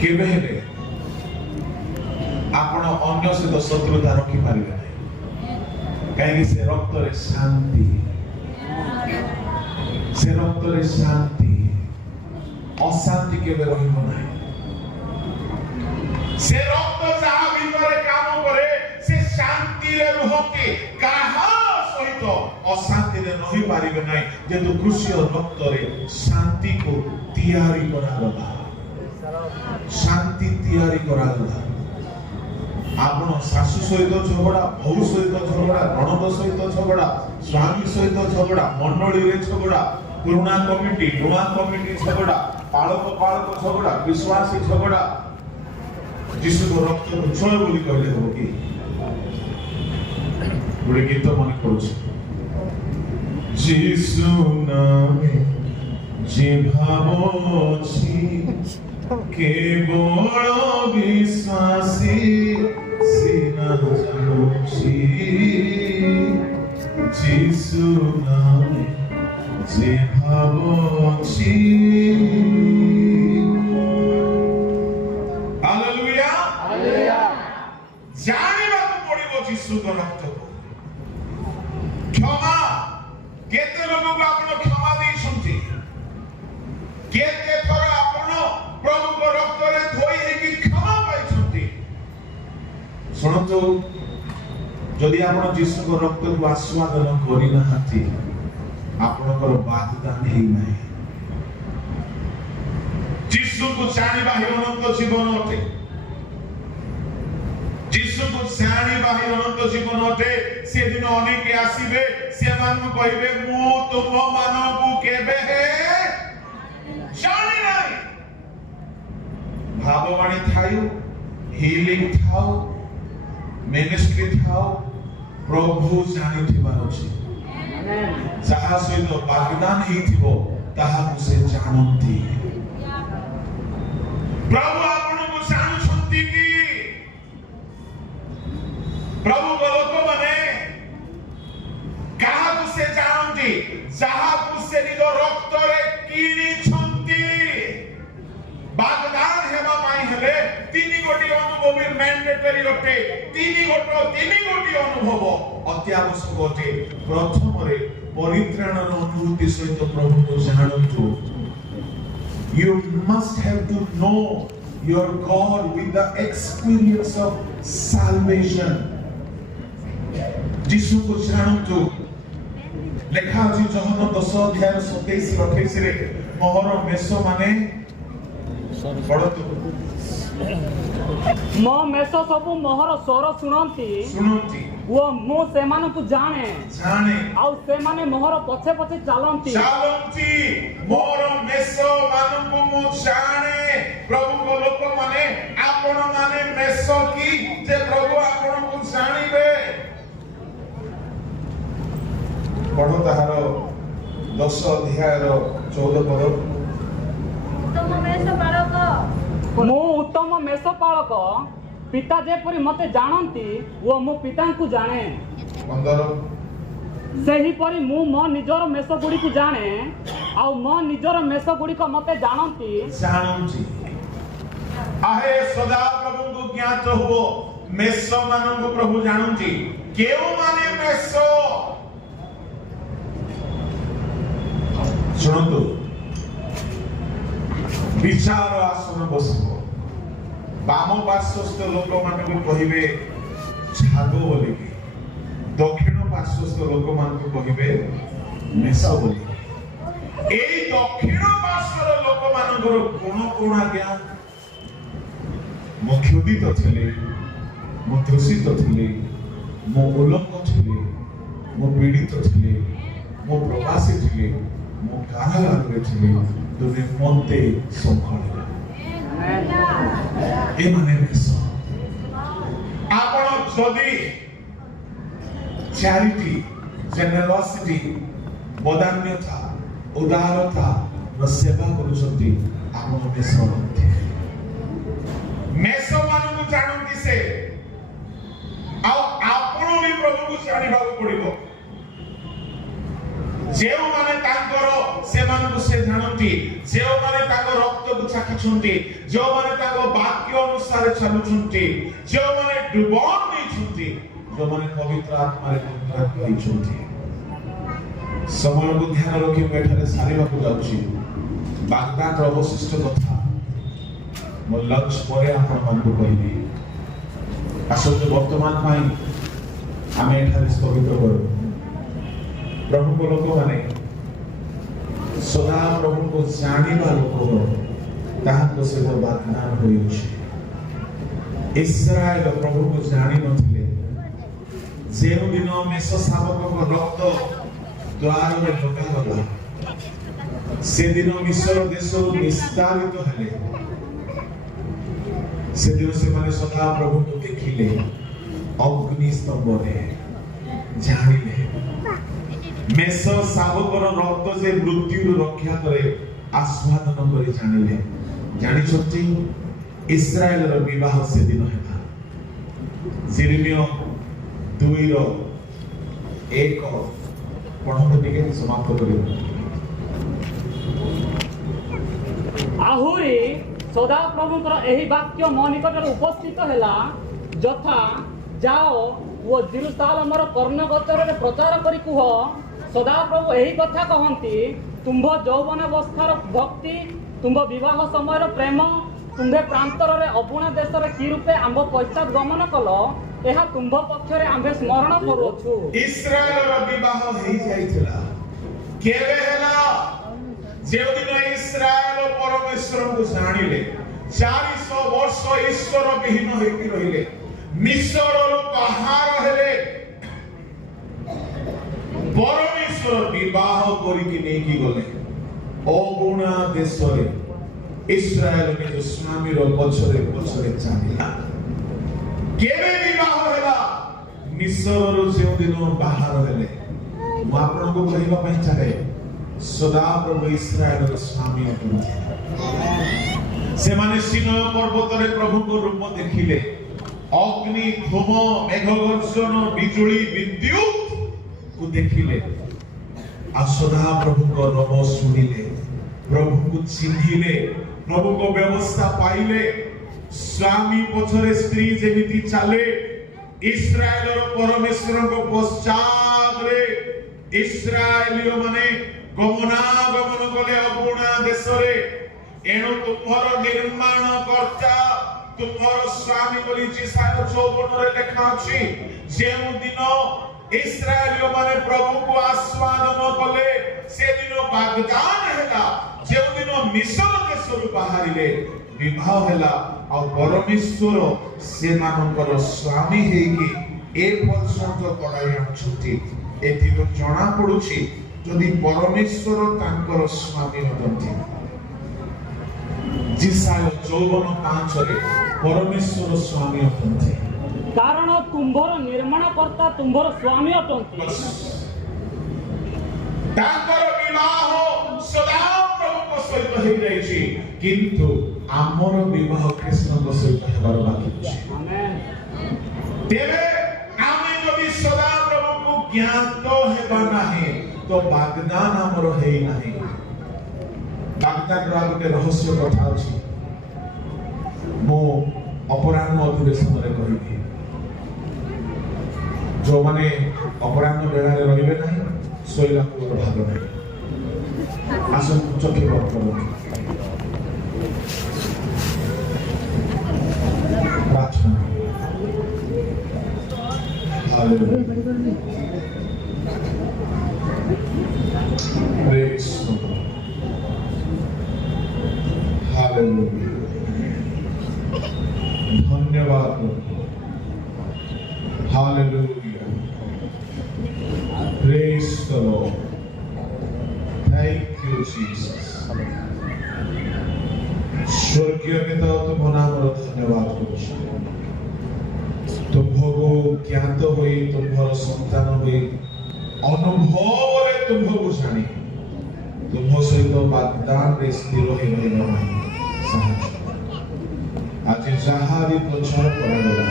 କେବେ ହେଲେ ଆପଣ ଅନ୍ୟ ସହିତ ଶତ୍ରୁତା ରଖିପାରିବେ ନାହିଁ, କାହିଁକି ସେ ରକ୍ତରେ ଶାନ୍ତି, ସେ ରକ୍ତରେ ଶାନ୍ତି, ଅଶାନ୍ତି କେବେ ରହିବ ନାହିଁ। ସେ ରକ୍ତ ଯାହା ଭିତରେ କାମ କରେ ସେ ଶାନ୍ତିରେ ରୁହନ୍ତି, କାହା ସହିତ ଅଶାନ୍ତିରେ ରହିପାରିବେ ନାହିଁ, ଯେହେତୁ କୃଷିର ରକ୍ତରେ ଶାନ୍ତିକୁ ତିଆରି କରାଗଲା, ଶାନ୍ତି ତିଆରି କରାଗଲା। ଆପଣ ଶାଶୁ ସହିତ ଝଗଡ଼ା, ବୋହୂ ସହିତ ଝଗଡ଼ା, ନଣନ୍ଦ ସହିତ ଝଗଡ଼ା, ସ୍ୱାମୀ ସହିତ ଝଗଡ଼ା, ମଣ୍ଡଳୀରେ ଝଗଡ଼ା, ପୁରୁଣା କମିଟି ନୂଆ କମିଟି ଝଗଡ଼ା, ପାଳକ ଝଗଡ଼ା, ବିଶ୍ୱାସୀ ଝଗଡ଼ା, ଯୀଶୁଙ୍କ ରକ୍ତକୁ ଜୟ ବୋଲି କହିଲେ ହବ କି? ଗୋଟେ ଗୀତ ମନେ କରୁଛି, ଯୀଶୁ ନାମେ ଯେ ଭାବ ଅଛି କେବଳ ବିଶ୍ୱାସୀ ସିନା ଜାଣୁଛି, ଯୀଶୁ ନାମେ ଯେ ଭାବ ଅଛି। ହାଲେଲୁୟା, ଜାଣିବାକୁ ପଡ଼ିବ ଯୀଶୁଙ୍କ ରକ୍ତକୁ। କ୍ଷମା, କେତେ ଲୋକଙ୍କୁ ଆପଣ କ୍ଷମା ଦେଇଛନ୍ତି? କେତେ ଥର ଆପଣ ପ୍ରଭୁଙ୍କ ରକ୍ତରେ ଧୋଇ ହେଇକି କ୍ଷମା ପାଇଛନ୍ତି? ଶୁଣନ୍ତୁ, ଯଦି ଆପଣ ଯୀଶୁଙ୍କ ରକ୍ତକୁ ଆସ୍ୱାଦନ କରିନାହାନ୍ତି ଆପଣଙ୍କର ବାଗଦାନ ହେଇନାହିଁ। ଯୀଶୁଙ୍କୁ ଜାଣିବା ହିଁ ଅନନ୍ତ ଜୀବନ ଅଟେ। ଯୀଶୁଙ୍କୁ ଜାଣିବା ହିଁ ଅନନ୍ତ ଜୀବନ ଅଟେ। ସେଦିନ ଅନେକ ଆସିବେ, ସେମାନଙ୍କୁ କହିବେ ମୁଁ ତୁମମାନଙ୍କୁ କେବେ ଜାଣି ନାହିଁ। ଭାବବାଣୀ ଥାଉ, ହିଲିଂ ଥାଉ, ମିନିଷ୍ଟ୍ରି ଥାଉ, ପ୍ରଭୁ ଜାଣିଥିବାର ଅଛି। ଯାହା ସହିତ ବାଗଦାନ ହେଇଥିବ ତାହାକୁ ସେ ଜାଣନ୍ତି। ପ୍ରଭୁ ଆପଣଙ୍କୁ ଜାଣୁଛନ୍ତି କି? ପ୍ରଭୁଙ୍କ ଲୋକମାନେ କାହାକୁ ସେ ଜାଣନ୍ତି? ଯାହାକୁ ସେ ନିଜ ରକ୍ତରେ କିଣିଛନ୍ତି। ବାଗଦାନ ହେବା ପାଇଁ ହେଲେ ତିନି ଗୋଟି ଅନୁଭବ ମ୍ୟାଣ୍ଡେଟରୀ ଅଟେ। ତିନି ଗୋଟି ଅନୁଭବ ଅତି ଆବଶ୍ୟକ ଅଟେ। ପ୍ରଥମରେ ପରିତ୍ରାଣର ଅନୁଭୂତି ସହିତ ପ୍ରଭୁଙ୍କୁ ଜାଣନ୍ତୁ। You must have to know your God with the experience of salvation. ଯୀଶୁଙ୍କୁ ଜାଣନ୍ତୁ। ଲେଖା ଅଛି ଯୋହନ 10:27-28 ମୋହର ମେଷ ମାନେ ପଢନ୍ତୁ। ମୋ ମେଷ ସବୁ ମୋହର ସ୍ୱର ଶୁଣନ୍ତି ଓ ମୁଁ ସେମାନଙ୍କୁ ଜାଣେ, ଆଉ ସେମାନେ ମୋହର ପଛେ ପଛେ ଚାଲନ୍ତି। ମୋର ମେଷ ମାନଙ୍କୁ ମୁଁ ଜାଣେ। ପ୍ରଭୁଙ୍କ ଲୋକମାନେ ଆପଣ ମାନେ ମେଷ କି ଯେ ପ୍ରଭୁ ଆପଣଙ୍କୁ ଜାଣିବେ? ପଢ ତାହାର 10:14 ମୁଁ ଉତ୍ତମ ମେଷପାଳକ, ପିତା ଯେପରି ମତେ ଜାଣନ୍ତି ଓ ମୁଁ ପିତାଙ୍କୁ ଜାଣେ, 15 ସେହିପରି ମୁଁ ମୋ ନିଜର ମେଷ ଗୁଡ଼ିକୁ ଜାଣେ, ଆଉ ମୋ ନିଜର ମେଷ ଗୁଡ଼ିକ ମତେ ଜାଣନ୍ତି। ଆହେ ସଦା ପ୍ରଭୁଙ୍କୁ ଜ୍ଞାତ ହୁଅ। ମେଷ ମାନଙ୍କୁ ପ୍ରଭୁ ଜାଣନ୍ତି। କେଉଁମାନେ ମେଷ? ଶୁଣନ୍ତୁ, ବିଚାର ଆସନ ବସିବ। ବାମ ପାର୍ଶ୍ୱସ୍ଥ ଲୋକମାନଙ୍କୁ କହିବେ ଛାଗ ବୋଲିକି, ଦକ୍ଷିଣ ପାର୍ଶ୍ୱସ୍ଥ ଲୋକମାନଙ୍କୁ କହିବେ ମେଷ ବୋଲି। ଏଇ ଦକ୍ଷିଣ ପାର୍ଶ୍ୱର ଲୋକମାନଙ୍କର ଗୁଣ କଣ ଆଜ୍ଞା? ମୁଁ କ୍ଷୁଧିତ ଥିଲି, ମୁଁ ତୃଷିତ ଥିଲି, ମୁଁ ଉଲଙ୍ଗ ଥିଲି, ମୁଁ ପୀଡ଼ିତ ଥିଲି, ମୁଁ ପ୍ରବାସୀ ଥିଲି, ମୁଁ କାରାଗାରରେ ଥିଲି, ତୁମେ ମତେ ସମ୍ଭାଳିଲ। ଏମାନେ ମେଷ। ଆପଣ ଯଦି ଚ୍ୟାରିଟି, ଜେନେରସିଟି, ବଦାନ୍ୟତା, ଉଦାରତା ସେବା କରୁଛନ୍ତି, ଆପଣ ମେଷ ଅଟନ୍ତି। ମେଷ ମାନଙ୍କୁ ଜାଣନ୍ତି ସେ। ଆଉ ଆପଣ ବି ପ୍ରଭୁକୁ ଜାଣିବାକୁ ପଡିବ। ଯେଉଁମାନେ ତାଙ୍କର ସେମାନଙ୍କୁ ସେ ଜାଣନ୍ତି। ଜାଣିଛନ୍ତି ଯେଉଁମାନେ ତାଙ୍କ ରକ୍ତକୁ ଚାଖିଛନ୍ତି ଯେଉଁମାନେ ତାଙ୍କ ବାକ୍ୟ ଅନୁସାରେ ଚାଲୁଛନ୍ତି ଯେଉଁମାନେ ଡୁବନ ନେଇଛନ୍ତି ଯେଉଁମାନେ ପବିତ୍ର ଆତ୍ମାରେ ମୁକ୍ତ ହୋଇଛନ୍ତି ସମୟକୁ ଧ୍ୟାନ ରଖି ମୁଁ ଏଠାରେ ସାରିବାକୁ ଯାଉଛି ବାଗଦାଦର ଅବଶିଷ୍ଟ କଥା ମୋ ଲଞ୍ଚ ପରେ ଆପଣମାନଙ୍କୁ କହିବି ଆସନ୍ତୁ ବର୍ତ୍ତମାନ ପାଇଁ ଆମେ ଏଠାରେ ସ୍ଥଗିତ କରୁ ପ୍ରଭୁଙ୍କ ଲୋକମାନେ ସଦା ପ୍ରଭୁଙ୍କୁ ଜାଣିବା ଲୋକ ତାହାଙ୍କ ସହିତ ବାଗଦାନ ହୋଇଅଛି ଇସ୍ରାଏଲ ପ୍ରଭୁଙ୍କୁ ଜାଣିନଥିଲେ ଯେଉଁଦିନ ମେଷ ଶାବକଙ୍କ ରକ୍ତ ଦ୍ୱାରରେ ଲଗାଗଲା ସେଦିନ ମିଶ୍ର ଦେଶରୁ ନିସ୍ତାରିତ ହେଲେ ସେଦିନ ସେମାନେ ସଦା ପ୍ରଭୁଙ୍କୁ ଦେଖିଲେ ଅଗ୍ନି ସ୍ତମ୍ଭରେ ଜାଣିଲେ ମେଷ ଶାବକର ରକ୍ତ ଯେ ମୃତ୍ୟୁରୁ ରକ୍ଷା କରେ ଆସ୍ୱାଦନ କରି ଜାଣିଲେ ଜାଣିଛନ୍ତି ଇସ୍ରାଏଲର ବିବାହ ସେଦିନ ହେଲା ଜିରିମିୟ 2:1 ପଢନ୍ତୁ ଟିକେ ସମାପ୍ତ କରିବ ଆହୁରି ସଦାପ୍ରଭୁଙ୍କର ଏହି ବାକ୍ୟ ମୋ ନିକଟରେ ଉପସ୍ଥିତ ହେଲା ଯଥା ଯାଅ ଓ ଜେରୁସାଲେମର କର୍ଣ୍ଣଗୋଚରରେ ପ୍ରଚାର କରି କୁହ ସଦାପ୍ରଭୁ ଏହି କଥା କହନ୍ତି ତୁମ୍ଭ ଯୌବନାବସ୍ଥାର ଭକ୍ତି ତୁମ୍ଭ ବିବାହ ସମୟର ପ୍ରେମ ତୁମ୍ଭେ ପ୍ରାନ୍ତରରେ ଅବୁଣା ଦେଶରେ କି ରୂପେ ଆମ୍ଭ ପଶ୍ଚାତ ଗମନ କଲ ଏହା ତୁମ୍ଭ ପକ୍ଷରେ ଆମ୍ଭେ ସ୍ମରଣ କରୁଅଛୁ ଇସ୍ରାଏଲର ବିବାହ ହେଇଯାଇଥିଲା କେବେ ହେଲା ଯେଉଁଦିନ ଇସ୍ରାଏଲ ପରମେଶ୍ୱରଙ୍କୁ ଜାଣିଲେ 400 ବର୍ଷ ଈଶ୍ୱର ବିହୀନ ହେଇକି ରହିଲେ ମିଶ୍ରରୁ ବାହାର ହେଲେ ପରମେଶ୍ୱର ବିବାହ କରିକି ନେଇକି ଗଲେ ଅଗୁଣା ଦେଶରେ ଇସ୍ରାଏଲ ନିଜ ସ୍ୱାମୀର ପଛରେ ପଛରେ ଚାଲିଲା କେବେ ବିବାହ ହେଲା ମିଶ୍ରରୁ ଯେଉଁଦିନ ବାହାର ହେଲେ ମୁଁ ଆପଣଙ୍କୁ କହିବା ପାଇଁ ଚାହେଁ ସଦାପ୍ରଭୁ ଇସ୍ରାଏଲର ସ୍ୱାମୀ ଅଟନ୍ତି ସେମାନେ ସିନୟ ପର୍ବତରେ ପ୍ରଭୁଙ୍କ ରୂପ ଦେଖିଲେ ଅଗ୍ନି ଧୂମ ମେଘ ଗର୍ଜନ ବିଜୁଳି ବିଦ୍ୟୁତ କୁ ଦେଖିଲେ ଆଉ ସଦାପ୍ରଭୁଙ୍କ ରବ ଶୁଣିଲେ ପ୍ରଭୁଙ୍କୁ ଚିହ୍ନିଲେ ପ୍ରଭୁଙ୍କ ବ୍ୟବସ୍ଥା ପାଇଲେ ସ୍ୱାମୀ ପଛରେ ସ୍ତ୍ରୀ ଯେମିତି ଚାଲେ ଇସ୍ରାଏଲର ପରମେଶ୍ୱରଙ୍କ ପଶ୍ଚାତରେ ଇସ୍ରାଏଲୀୟ ମାନେ ଗମନାଗମନ କଲେ ଅଗୁଣା ଦେଶରେ ଏଣୁ ତୁମ୍ଭର ନିର୍ମାଣ କର୍ତ୍ତା ତୁମ୍ଭର ସ୍ୱାମୀ ବୋଲି ଯିଶାୟ 54 ଲେଖା ଅଛି ଯେଉଁଦିନ ଇସ୍ରାଏଲୀୟ ମାନେ ପ୍ରଭୁଙ୍କୁ ଆସ୍ୱାଦନ କଲେ ସେଦିନ ବାଗଦାନ ହେଲା ଯେଉଁଦିନ ମିଶ୍ର ଦେଶରୁ ବାହାରିଲେ ବିବାହ ହେଲା ଆଉ ପରମେଶ୍ୱର ସେମାନଙ୍କର ସ୍ୱାମୀ ହେଇକି ଏ ପର୍ଯ୍ୟନ୍ତ ପଢ଼ାଇ ଆଣୁଛନ୍ତି ଏଥିରୁ ଜଣା ପଡୁଛି ଯଦି ପରମେଶ୍ୱର ତାଙ୍କର ସ୍ୱାମୀ ଅଟନ୍ତି ଯିଶାୟ 54:5 ପରମେଶ୍ୱର ସ୍ୱାମୀ ଅଟନ୍ତି କାରଣ ତୁମ୍ଭର ନିର୍ମାଣ କର୍ତ୍ତା ତୁମ୍ଭର ସ୍ୱାମୀ ଅଟନ୍ତି ତାଙ୍କର ବିବାହ ସଦାପ୍ରଭୁଙ୍କ ସହିତ ହେଇଯାଇଛି କିନ୍ତୁ ଆମର ବିବାହ କୃଷ୍ଣଙ୍କ ସହିତ ହେବାର ବାକି ଅଛି ତେବେ ଆମେ ଯଦି ସଦାପ୍ରଭୁଙ୍କୁ ଜ୍ଞାତ ହେବା ନାହିଁ ତ ବାଗଦାନ ଆମର ହେଇନାହିଁ ବାଗଦାନର ଗୋଟେ ରହସ୍ୟ କଥା ଅଛି ମୁଁ ଅପରାହ୍ନ ଅଧିବେଶନରେ କହିବି ଯୋଉମାନେ ଅପରାହ୍ନ ବେଳାରେ ରହିବେ ନାହିଁ ଶୋଇବାକୁ ମୋର ଭାଗ ନାହିଁ ଆସନ୍ତୁ ଚକ୍ଷୁ ବନ୍ଦ କରନ୍ତୁ ପ୍ରାର୍ଥନା Hallelujah. Praise God. Hallelujah. धन्यवाद Hallelujah. Praise the Lord. Thank you, Jesus. स्वर्गीय पिता तुम नामर धन्यवाद करुछु तुमको ज्ञात होई तुम्हार संतान होई अनुभव रे तुमको जानी तुम सहित बागदान रे स्थिर होई रहना नहीं साहाय्य आज जहाँ भी प्रचार करागला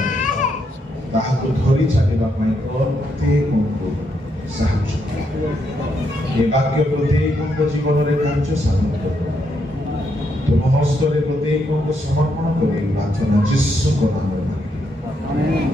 ताहाको धरी चलिबा पई प्रत्येकଙ୍କୁ ସାହାଯ୍ୟ କର। ଏ ବାକ୍ୟ ପ୍ରତ୍ୟେକଙ୍କ ଜୀବନରେ କାର୍ଯ୍ୟ ସାଧନ କର। ତୁମ ହସ୍ତରେ ପ୍ରତ୍ୟେକଙ୍କୁ ସମର୍ପଣ କରି ପ୍ରାର୍ଥନା ଯୀଶୁଙ୍କ ନାମରେ ମାଗିଲି।